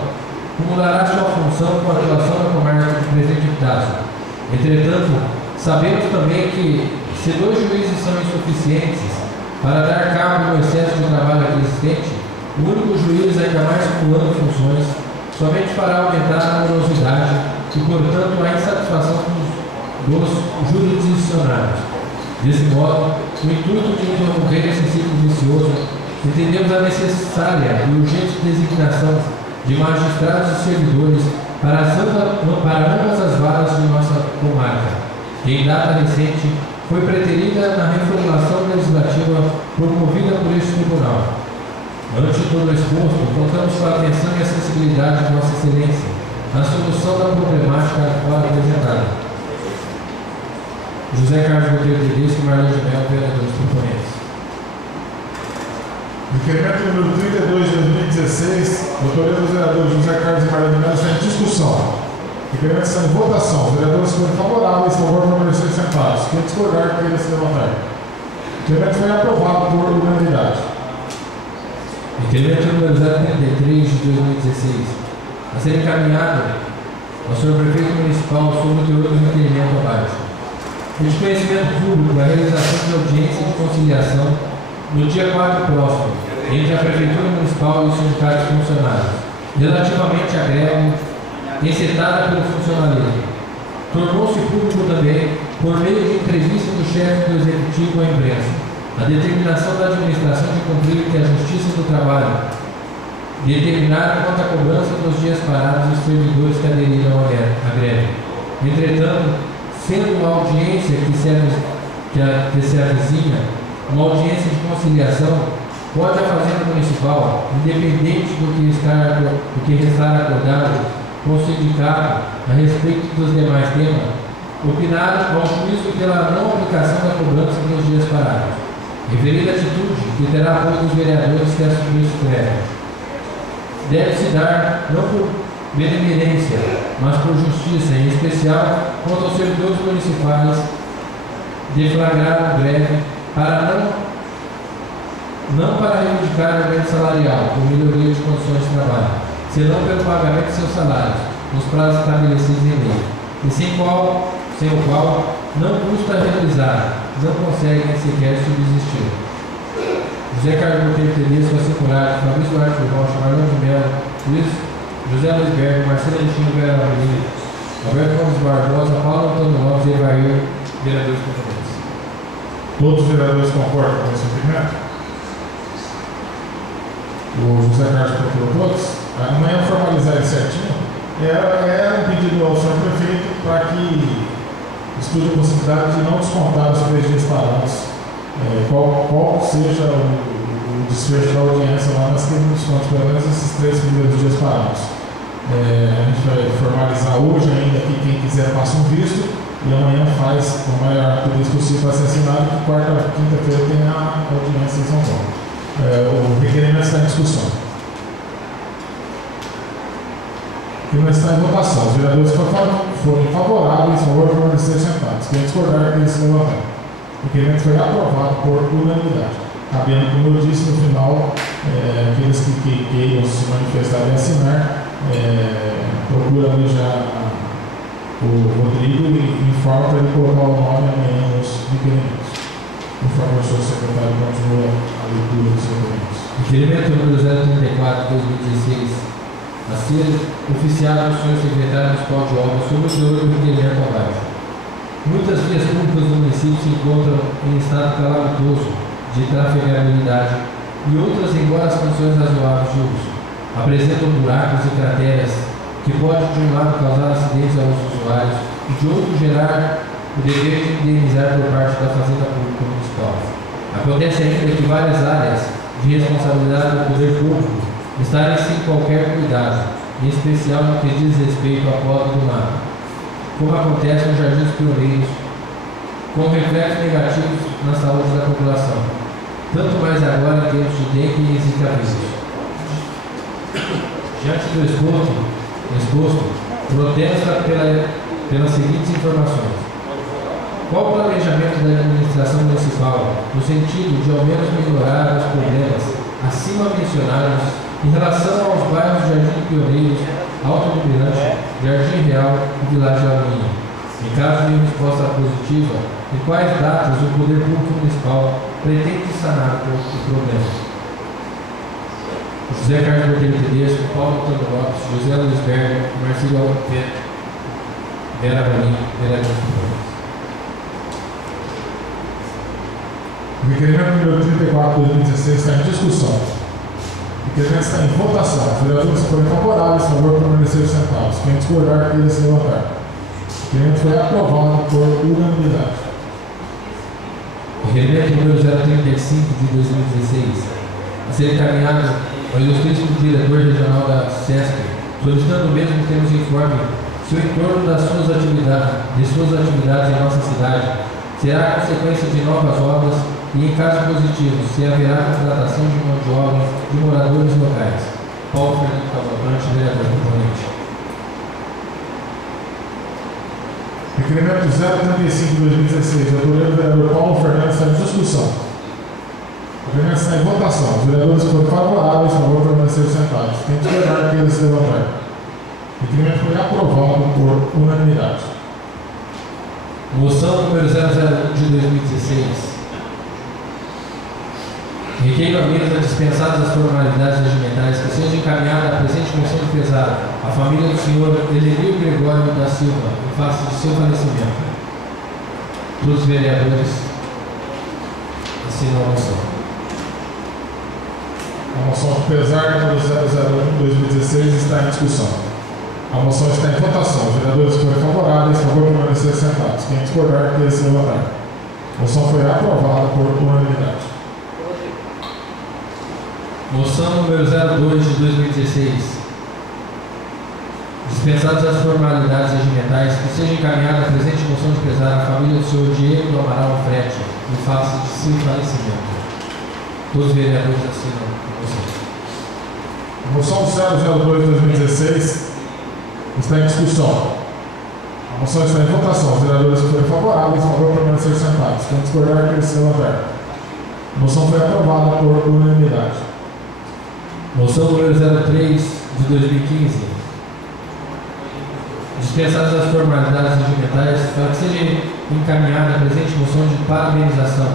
acumulará sua função com a atuação da comarca do presidente Epitácio. Entretanto, sabemos também que, se 2 juízes são insuficientes para dar cabo no excesso de trabalho aqui existente, o único juiz, ainda mais acumulando funções, somente fará aumentar a morosidade e, portanto, a insatisfação dos jurisdicionários. Desse modo, o intuito de interromper esse ciclo vicioso, entendemos a necessária e urgente designação de magistrados e servidores para ambas as varas de nossa comarca, que em data recente foi preterida na reformulação legislativa promovida por este tribunal. Ante todo o exposto, contamos com a atenção e a sensibilidade de Vossa Excelência na solução da problemática agora apresentada. José Carlos Monteiro Tedesco e Marlon de Mello, vereadores proponentes. Requerimento número 32 de 2016, autoria dos vereadores José Carlos e Marlon de Mello, está em discussão. Requerimento está em votação. Os vereadores foram favoráveis, favor permanecer sentados. Quem discordar, queira se levantar. O requerimento foi aprovado por unanimidade. Requerimento número 033 de 2016, a ser encaminhado ao senhor prefeito municipal sobre o teor do requerimento abaixo. De conhecimento público, a realização de audiência de conciliação no dia 4 próximo, entre a Prefeitura Municipal e os sindicatos funcionários, relativamente à greve encetada pelo funcionalismo. Tornou-se público também, por meio de entrevista do chefe do Executivo à imprensa, a determinação da administração de cumprir que a Justiça do Trabalho determinar quanto à cobrança dos dias parados dos servidores que aderiram à greve. Entretanto, sendo uma audiência que se avizinha, uma audiência de conciliação, pode a Fazenda Municipal, independente do que restar acordado com o sindicato a respeito dos demais temas, opinar ao juízo pela não aplicação da cobrança dos dias parados. Referida atitude, que terá apoio dos vereadores que assumiram esse greve, deve-se dar não por benevolência, mas por justiça, em especial quanto aos servidores municipais deflagraram greve para não para reivindicar aumento salarial ou melhoria de condições de trabalho, senão pelo pagamento de seus salários, nos prazos estabelecidos em lei, e sem o qual não custa realizar, não conseguem sequer subsistir. José Carlos Monteiro Tedesco, assegurado, Fabrício Duarte Rocha, Marlon de Mello, José Luiz Berg, Marcelo Alexandre Vera Avenida, Alberto Gomes Barbosa, Paulo Antônio Lopes e Evair, vereadores competentes. Todos os vereadores concordam com esse requerimento? O José Carlos procurou todos? Amanhã formalizar ele certinho. Era um pedido ao senhor prefeito para que estude a possibilidade de não descontar os 3 dias parados. Qual seja o desfecho da audiência lá, nós temos descontos, pelo menos esses 3 primeiros dias parados. A gente vai formalizar hoje ainda que quem quiser passa um visto e amanhã faz o maior rapidez possível para ser assinado, que quarta, quinta-feira tem a audiência em São Paulo. O requerimento está em discussão. O requerimento está em votação. Os vereadores foram favoráveis, a favor de permanecer sentados. Quem discordar, quem se levantar. O requerimento foi aprovado por unanimidade. Cabendo, como eu disse, no final, aqueles que queiram se manifestar e assinar, procura ali já o Rodrigo e informa para ele colocar o nome amanhã nos requerimentos. Por favor, senhor secretário, continua a leitura dos requerimentos. Requerimento número 034 de 2016, a ser oficiado ao senhor secretário municipal de obras sobre o teor do requerimento abaixo. Muitas vias públicas do município se encontram em estado calamitoso de trafegabilidade e outras, embora as condições razoáveis de uso, apresentam buracos e crateras que podem, de um lado, causar acidentes aos usuários e, de outro, gerar o dever de indenizar por parte da Fazenda Pública Municipal. Acontece ainda que várias áreas de responsabilidade do poder público estarem sem qualquer cuidado, em especial no que diz respeito à poda do mato, como acontece nos Jardins Pioneiros, com reflexos negativos na saúde da população. tanto mais agora em tempos de dengue e zika vírus. Diante do exposto, protesta pelas seguintes informações. Qual o planejamento da administração municipal no sentido de ao menos melhorar os problemas acima mencionados em relação aos bairros Jardim Pioneiros, Alto do Mirante, Jardim Real e Vila de Lagoinha? Em caso de resposta positiva, em quais datas o Poder Público Municipal pretende sanar o problema? José Carlos Botelho Tedesco, Paulo Antônio Lopes, José Luiz Berger, Marcelo Alves, Vera Valim, vereador de O requerimento número 34 de 2016 está em discussão. O requerimento está em votação. Os vereadores que forem favoráveis, por favor, permanecer sentados. Quem discordar, queira se levantar. O requerimento foi aprovado por unanimidade. Requerimento número 035 de 2016, a ser encaminhado ao ilustríssimo diretor regional da SESC, solicitando o mesmo que nos informe se o entorno das suas atividades em nossa cidade será a consequência de novas obras e, em caso positivo, se haverá contratação de mão de obra de moradores locais. Paulo Fernando Cavalcante, vereador componente. Requerimento 035 de 2016, do vereador Paulo Fernandes, está em discussão. O requerimento está em votação. Os vereadores que forem favoráveis, por favor, permanecer sentados. Quem discordar, queira se levantar. O requerimento foi aprovado por unanimidade. Moção número 001 de 2016. Requeiro a mesa dispensadas as formalidades regimentais que seja encaminhada a presente moção de pesar à família do senhor Elenil Gregório da Silva, em face de seu falecimento. Todos os vereadores assinam a moção. A moção de pesar número 001 de 2016 está em discussão. A moção está em votação. Os vereadores que forem favoráveis, por favor, permanecer sentados. Quem discordar, queira se levantar. A moção foi aprovada por unanimidade. Moção número 02 de 2016. Dispensadas as formalidades regimentais, que seja encaminhada a presente moção de pesar à família do senhor Diego do Amaral Frete, em face de seu falecimento. Todos os vereadores assinam a moção. A moção 002 de 2016 está em discussão. A moção está em votação. Os vereadores que forem favoráveis, por favor, permanecer sentados. Quem discordar, queira se levantar. A moção foi aprovada por unanimidade. Moção número 03 de 2015. Dispensadas as formalidades regimentais para que seja encaminhada a presente moção de parabenização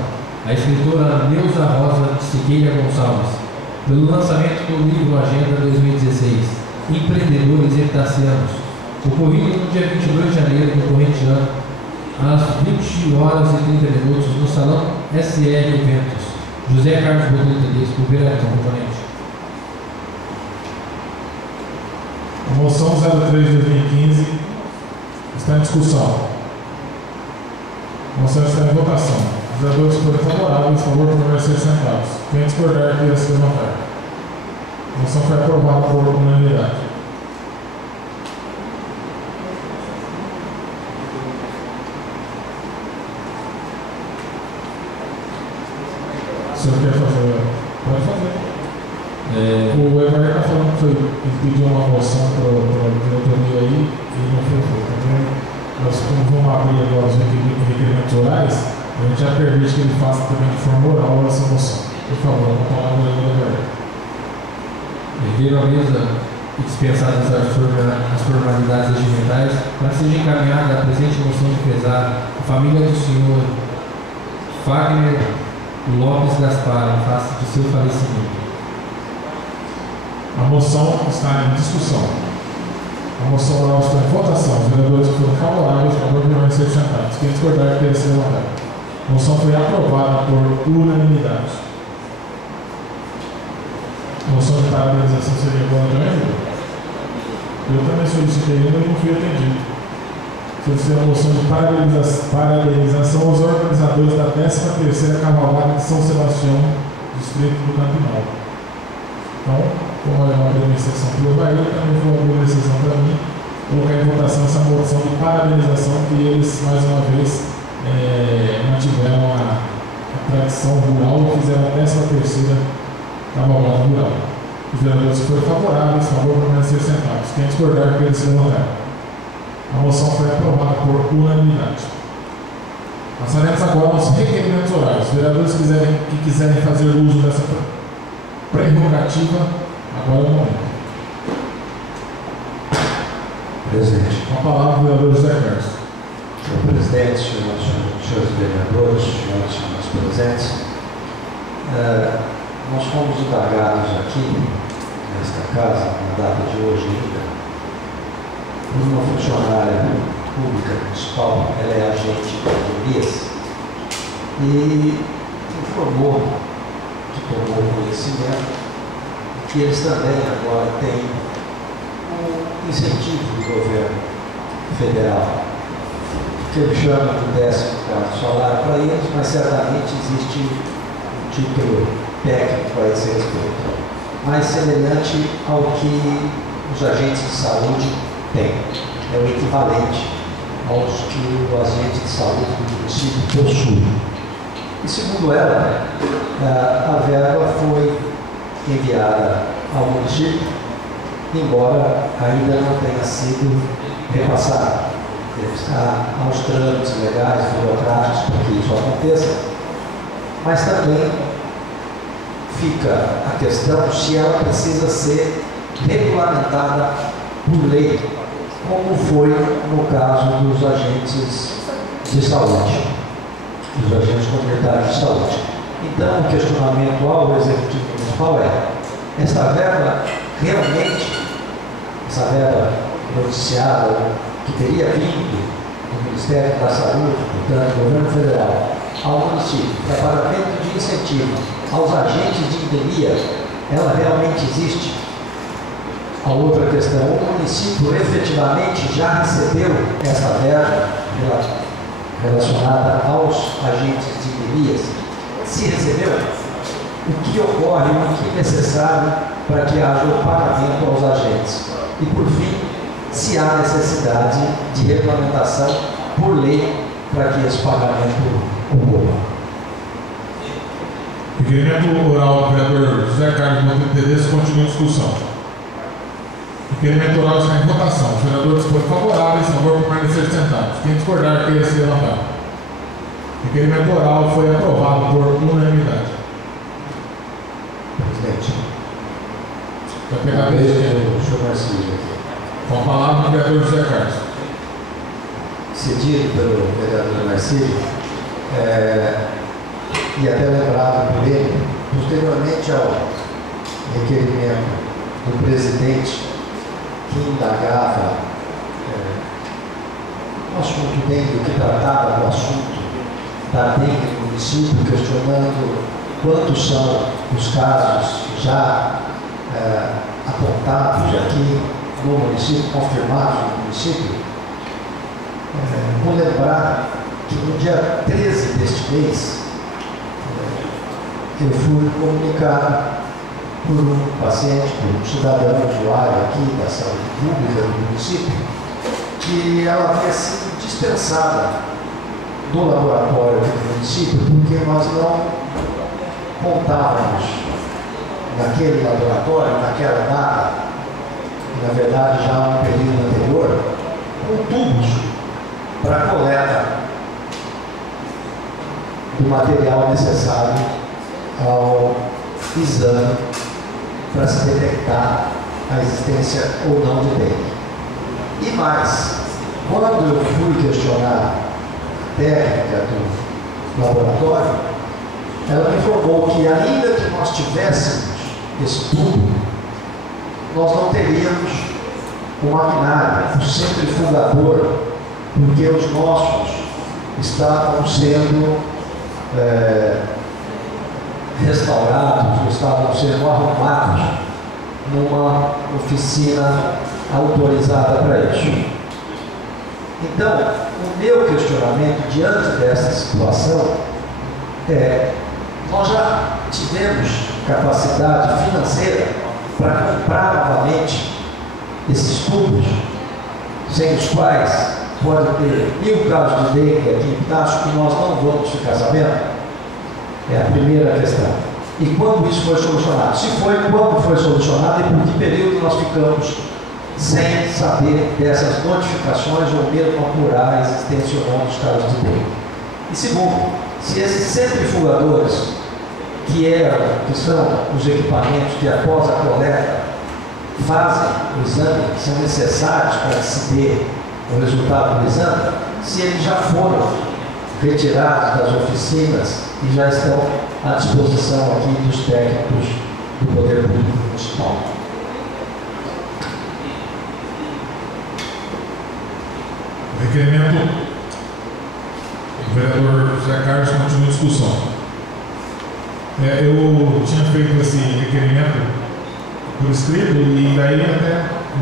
à escritora Neuza Rosa de Siqueira Gonçalves pelo lançamento do livro Agenda 2016, Empreendedores Epitacianos, ocorrido no dia 22 de janeiro do corrente ano, às 20h30 no Salão SR Eventos. José Carlos Botelho Tedesco, vereador componente. A moção 03 de 2015 está em discussão. A moção está em votação. Os vereadores que forem favoráveis, por favor, permanecer sentados. Quem discordar, queira se levantar. A moção foi aprovada por unanimidade. O senhor quer fazer? Pode fazer. O Evair está falando que ele pediu uma moção para a diretoria aí e não foi feito. Então, nós vamos abrir agora os requerimentos orais, a gente já permite que ele faça também de forma oral essa moção. Por favor, vamos falar do Evair. Requeiro a mesa e dispensadas as formalidades regimentais para que seja encaminhada a presente moção de pesar à família do senhor Fagner Lopes Gaspar, em face de seu falecimento. A moção está em discussão. A moção oral está em votação. Os vereadores que foram favoráveis, por favor, permanecer sentados. Quem discordar, queira se levantar. A moção foi aprovada por unanimidade. A moção de parabenização seria boa também? Eu também solicitei, mas não fui atendido. Solicitei a moção de parabenização aos organizadores da 13ª Cavalgada de São Sebastião, distrito do Campinal. Então, como é uma administração pelo Bahia, também foi uma administração para mim, colocar em votação essa moção de parabenização que eles, mais uma vez, mantiveram a tradição rural e fizeram a 13ª cavalgada rural. Os vereadores foram favoráveis, favor permanecer sentados. Quem discordar, que eles se levantaram. A moção foi aprovada por unanimidade. Passaremos agora aos requerimentos orais. Os vereadores que quiserem fazer uso dessa prerrogativa, agora é o momento. Presidente. Com a palavra, o vereador José Carlos. Senhor presidente, senhores vereadores, senhores presentes, nós fomos indagados aqui, nesta casa, na data de hoje ainda, por uma funcionária pública municipal, ela é agente de auditorias, e informou que tomou conhecimento que eles também agora têm um incentivo do governo federal, que ele chama do 14º salário para eles, mas certamente existe um título técnico a esse respeito, mais semelhante ao que os agentes de saúde têm. É o equivalente aos que o agente de saúde do município possui. E segundo ela, a verba foi enviada ao município, embora ainda não tenha sido repassada. Está aos trâmites legais, burocráticos para que isso aconteça, mas também fica a questão se ela precisa ser regulamentada por lei, como foi no caso dos agentes de saúde, dos agentes comunitários de saúde. Então, o questionamento ao Executivo Municipal é: essa verba realmente, essa verba noticiada, que teria vindo do Ministério da Saúde, portanto, do Governo Federal, ao município, para pagamento de incentivo aos agentes de endemia, ela realmente existe? A outra questão: o município efetivamente já recebeu essa verba relacionada aos agentes de endemias? Se recebeu, o que ocorre, o que é necessário para que haja o pagamento aos agentes? E, por fim, se há necessidade de regulamentação por lei para que esse pagamento ocorra. Requerimento oral do vereador José Carlos Monteiro Tedesco continua em discussão. Requerimento oral está em votação. Os vereadores foram favoráveis, favor permanecer sentados. Quem discordar, queira se levantar. Requerimento oral foi aprovado por unanimidade. Presidente. Vai pegar a vez do senhor Marcílio. Com a palavra do vereador José Carlos. Cedido pelo vereador Marcílio, e até lembrado por ele, posteriormente ao requerimento do presidente que indagava um assunto dengue, que tratava do assunto da dengue no município, questionando quantos são os casos já apontados aqui no município, confirmados no município. Vou lembrar que no dia 13 deste mês eu fui comunicado por um paciente, por um cidadão usuário aqui da saúde pública do município, que ela havia sido dispensada do laboratório aqui do município porque nós não contávamos naquele laboratório, naquela data, e na verdade já no período anterior, com tubos para a coleta do material necessário ao exame para se detectar a existência ou não de dengue. E mais, quando eu fui questionar a técnica do laboratório, ela me informou que ainda que nós tivéssemos esse tubo, nós não teríamos o maquinário, o centrifugador, porque os nossos estavam sendo restaurados, estavam sendo arrumados numa oficina autorizada para isso. Então, o meu questionamento diante dessa situação é: nós já tivemos capacidade financeira para comprar novamente esses tubos, sem os quais pode ter 1000 casos de dengue aqui em Pitacho que nós não vamos ficar sabendo? É a primeira questão. E quando isso foi solucionado? Se foi, quando foi solucionado e por que período nós ficamos sem saber dessas notificações ou mesmo apurar a existência ou não dos casos de dengue? E segundo, se esses centrifugadores, que são os equipamentos que após a coleta fazem o exame, que são necessários para que se dê o resultado do exame, se eles já foram retirados das oficinas e já estão à disposição aqui dos técnicos do Poder Público Municipal. Requerimento, o vereador José Carlos continua a discussão. Eu tinha feito esse requerimento por escrito e daí até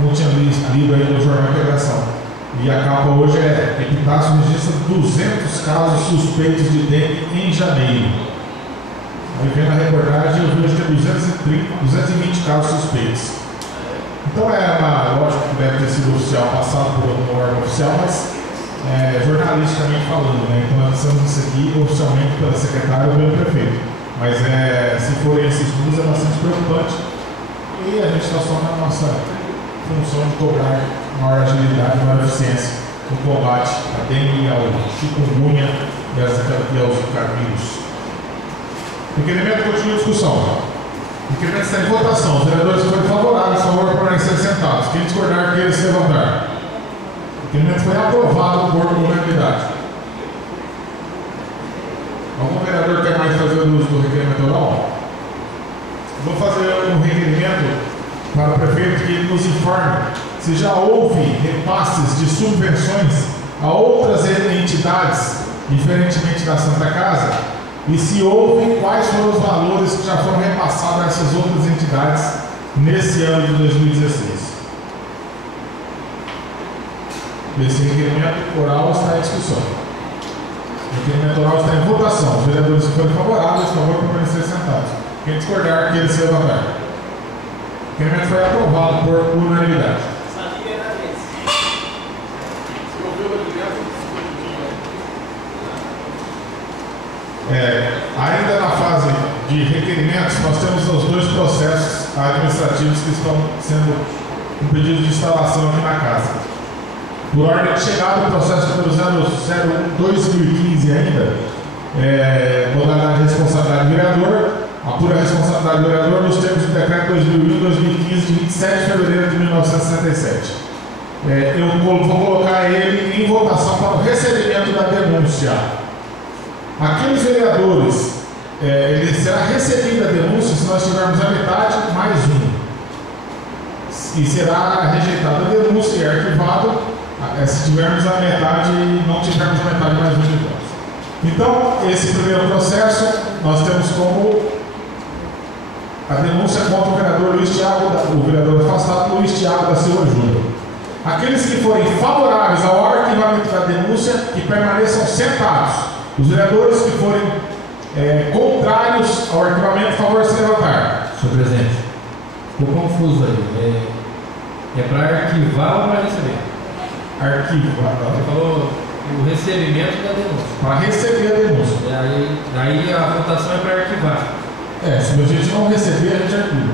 não tinha lido aí no Jornal Integração. E a capa hoje é Epitácio registra 200 casos suspeitos de dengue em janeiro. Aí vendo a reportagem eu vejo que tem 220 casos suspeitos. Então lógico que deve ter sido oficial, passado por algum órgão oficial, mas jornalisticamente falando, né? Então nós estamos isso aqui oficialmente pela secretária ou pelo prefeito. Mas se forem esses números é bastante preocupante. E a gente está só na nossa função de cobrar maior agilidade, maior eficiência no combate à dengue, ao chikungunya e aos carvírus. O requerimento continua a discussão. O requerimento está em votação. Os vereadores que forem favoráveis, por favor, permanecer sentados. Quem discordar, queira se levantar. O requerimento foi aprovado por unanimidade. Algum vereador quer mais fazer uso do requerimento oral? Vou fazer um requerimento para o prefeito que ele nos informe se já houve repasses de subvenções a outras entidades, diferentemente da Santa Casa, e se houve, quais foram os valores que já foram repassados a essas outras entidades nesse ano de 2016. Esse requerimento oral está em discussão. O requerimento oral está em votação. Os vereadores que forem favoráveis, por favor, permanecer sentados. Quem discordar, queira se levantar. O requerimento foi aprovado por unanimidade. Ainda na fase de requerimentos, nós temos os dois processos administrativos que estão sendo um pedido de instalação aqui na casa. Por ordem de chegada, o processo número 001/2015 ainda, modalidade de responsabilidade do vereador, a pura responsabilidade do vereador nos termos do decreto 2001/2015 de 27 de fevereiro de 1967. Eu vou colocar ele em votação para o recebimento da denúncia. Aqueles vereadores, ele será recebida a denúncia se nós tivermos a metade mais um. E será rejeitada a denúncia e arquivado se tivermos a metade e não tivermos a metade mais um de votos. Então, esse primeiro processo, nós temos como a denúncia contra o vereador Luiz Thiago, o vereador afastado Luiz Thiago da Silva Júnior. Aqueles que forem favoráveis ao arquivamento da denúncia, que permaneçam sentados. Os vereadores que forem contrários ao arquivamento, por favor, se levantar. Senhor presidente, estou confuso aí. É para arquivar ou para receber? Arquivar. Você falou o recebimento da denúncia. Para receber a denúncia. Daí a votação é para arquivar. Se a gente não receber, a gente arquiva.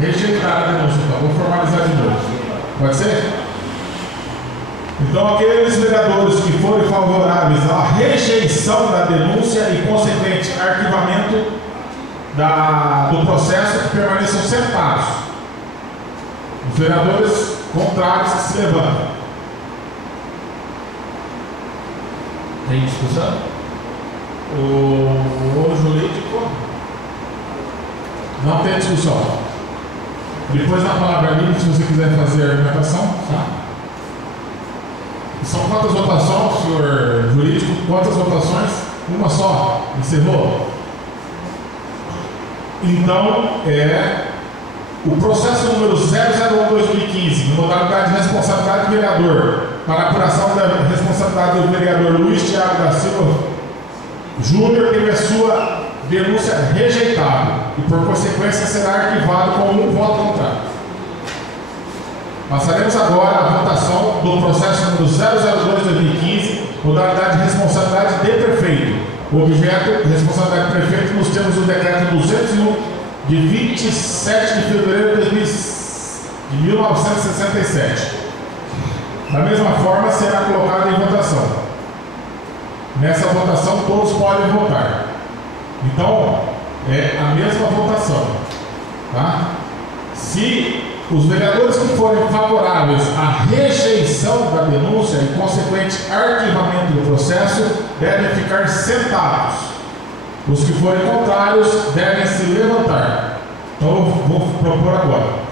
Rejeitar a denúncia, então. Vou formalizar de novo. Pode ser? Então, aqueles vereadores que forem favoráveis à rejeição da denúncia e consequente arquivamento do processo, que permaneçam sentados. Os vereadores contrários que se levantam. Tem discussão? O jurídico não tem discussão. Depois na palavra livre, se você quiser fazer a argumentação, tá? São quantas votações, senhor jurídico? Quantas votações? Uma só. Encerrou? Então, o processo número 001/2015, na modalidade de responsabilidade do vereador, para apuração da responsabilidade do vereador Luiz Thiago da Silva Júnior, teve a sua denúncia rejeitada e, por consequência, será arquivado com um voto contrário. Passaremos agora à votação do processo número 002/2015, modalidade de responsabilidade de prefeito. Objeto, responsabilidade do prefeito, nos termos do decreto 201, de 27 de fevereiro de 1967. Da mesma forma, será colocado em votação. Nessa votação, todos podem votar. Então, é a mesma votação. Tá? Se os vereadores que forem favoráveis à rejeição da denúncia e consequente arquivamento do processo devem ficar sentados. Os que forem contrários devem se levantar. Então eu vou propor agora.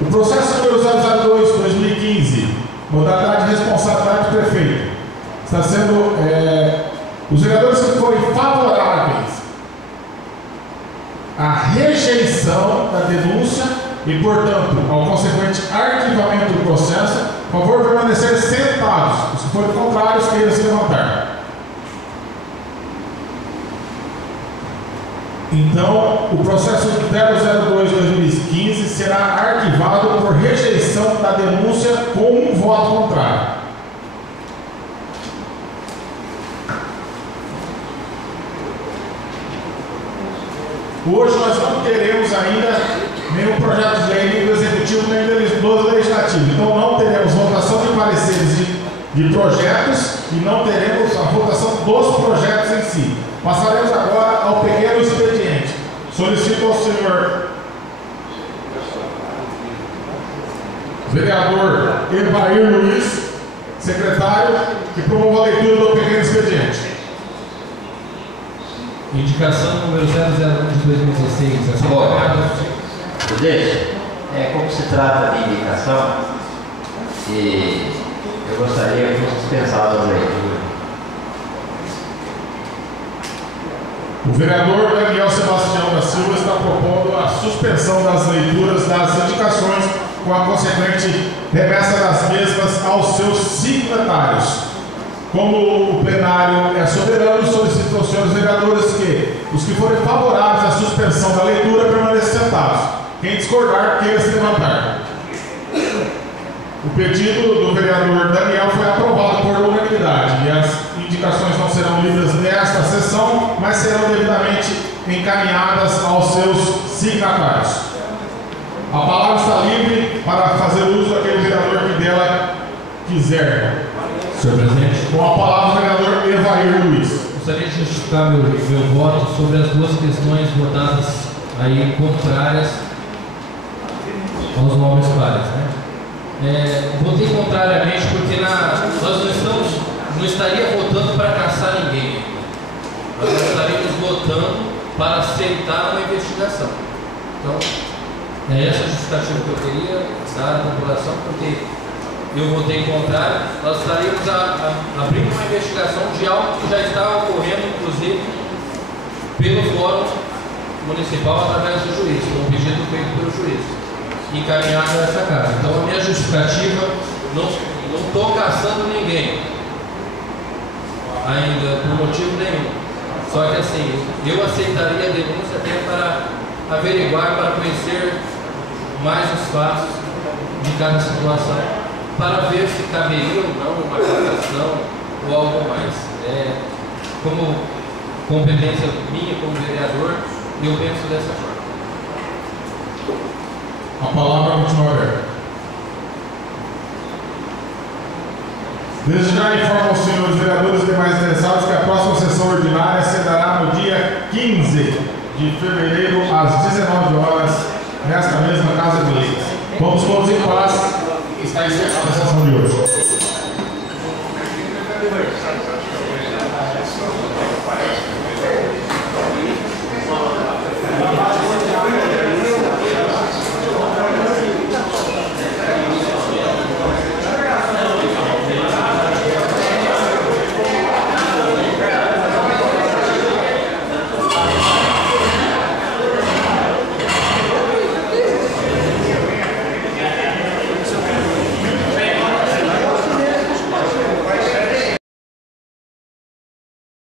O processo número 002/2015, modalidade de responsabilidade do prefeito, está sendo os vereadores que forem favoráveis à rejeição da denúncia e, portanto, ao consequente arquivamento do processo, por favor, permanecer sentados. Os que forem contrários, queiram se levantar. Então, o processo 002/2015 será arquivado por rejeição da denúncia com um voto contrário. Hoje nós não teremos ainda nenhum projeto de lei, nem do Executivo, nem do Legislativo. Então não teremos votação de pareceres de projetos e não teremos a votação dos projetos em si. Passaremos agora ao pequeno expediente. Solicito ao senhor vereador Evair Luiz, secretário, que promova a leitura do pequeno expediente. Indicação número 001 de 2016. Presidente, como se trata de indicação, e eu gostaria que fosse dispensado a leitura. O vereador Daniel Sebastião da Silva está propondo a suspensão das leituras das indicações com a consequente remessa das mesmas aos seus signatários. Como o plenário é soberano, solicito aos senhores vereadores que os que forem favoráveis à suspensão da leitura permaneçam sentados. Quem discordar, queira se levantar. O pedido do vereador Daniel foi aprovado por unanimidade e as indicações não serão lidas nesta sessão, mas serão devidamente encaminhadas aos seus signatários. A palavra está livre para fazer uso daquele vereador que dela quiser. Senhor presidente, com a palavra o vereador Evair Luiz. Gostaria de justificar meu voto sobre as duas questões votadas aí contrárias aos nobres pares, né? Votei contrariamente porque nós não estaríamos votando para caçar ninguém. Nós estaríamos votando para aceitar uma investigação. Então, é essa a justificativa que eu queria dar à população, porque eu votei contrário. Nós estaríamos abrindo uma investigação de algo que já está ocorrendo, inclusive, pelo Fórum Municipal através do juiz, com um pedido feito pelo juiz, encaminhado a essa casa. Então, a minha justificativa, não estou caçando ninguém, ainda, por motivo nenhum. Só que, assim, eu aceitaria a denúncia até para averiguar, para conhecer mais os fatos de cada situação, para ver se caberia ou não uma cassação ou algo mais. Como competência minha como vereador, eu penso dessa forma. A palavra continua aberta. Desde já informo aos senhores vereadores e demais interessados que a próxima sessão ordinária se dará no dia 15 de fevereiro, às 19 horas, nesta mesma Casa de Leis. Vamos todos em paz. Está encerrada a sessão de hoje.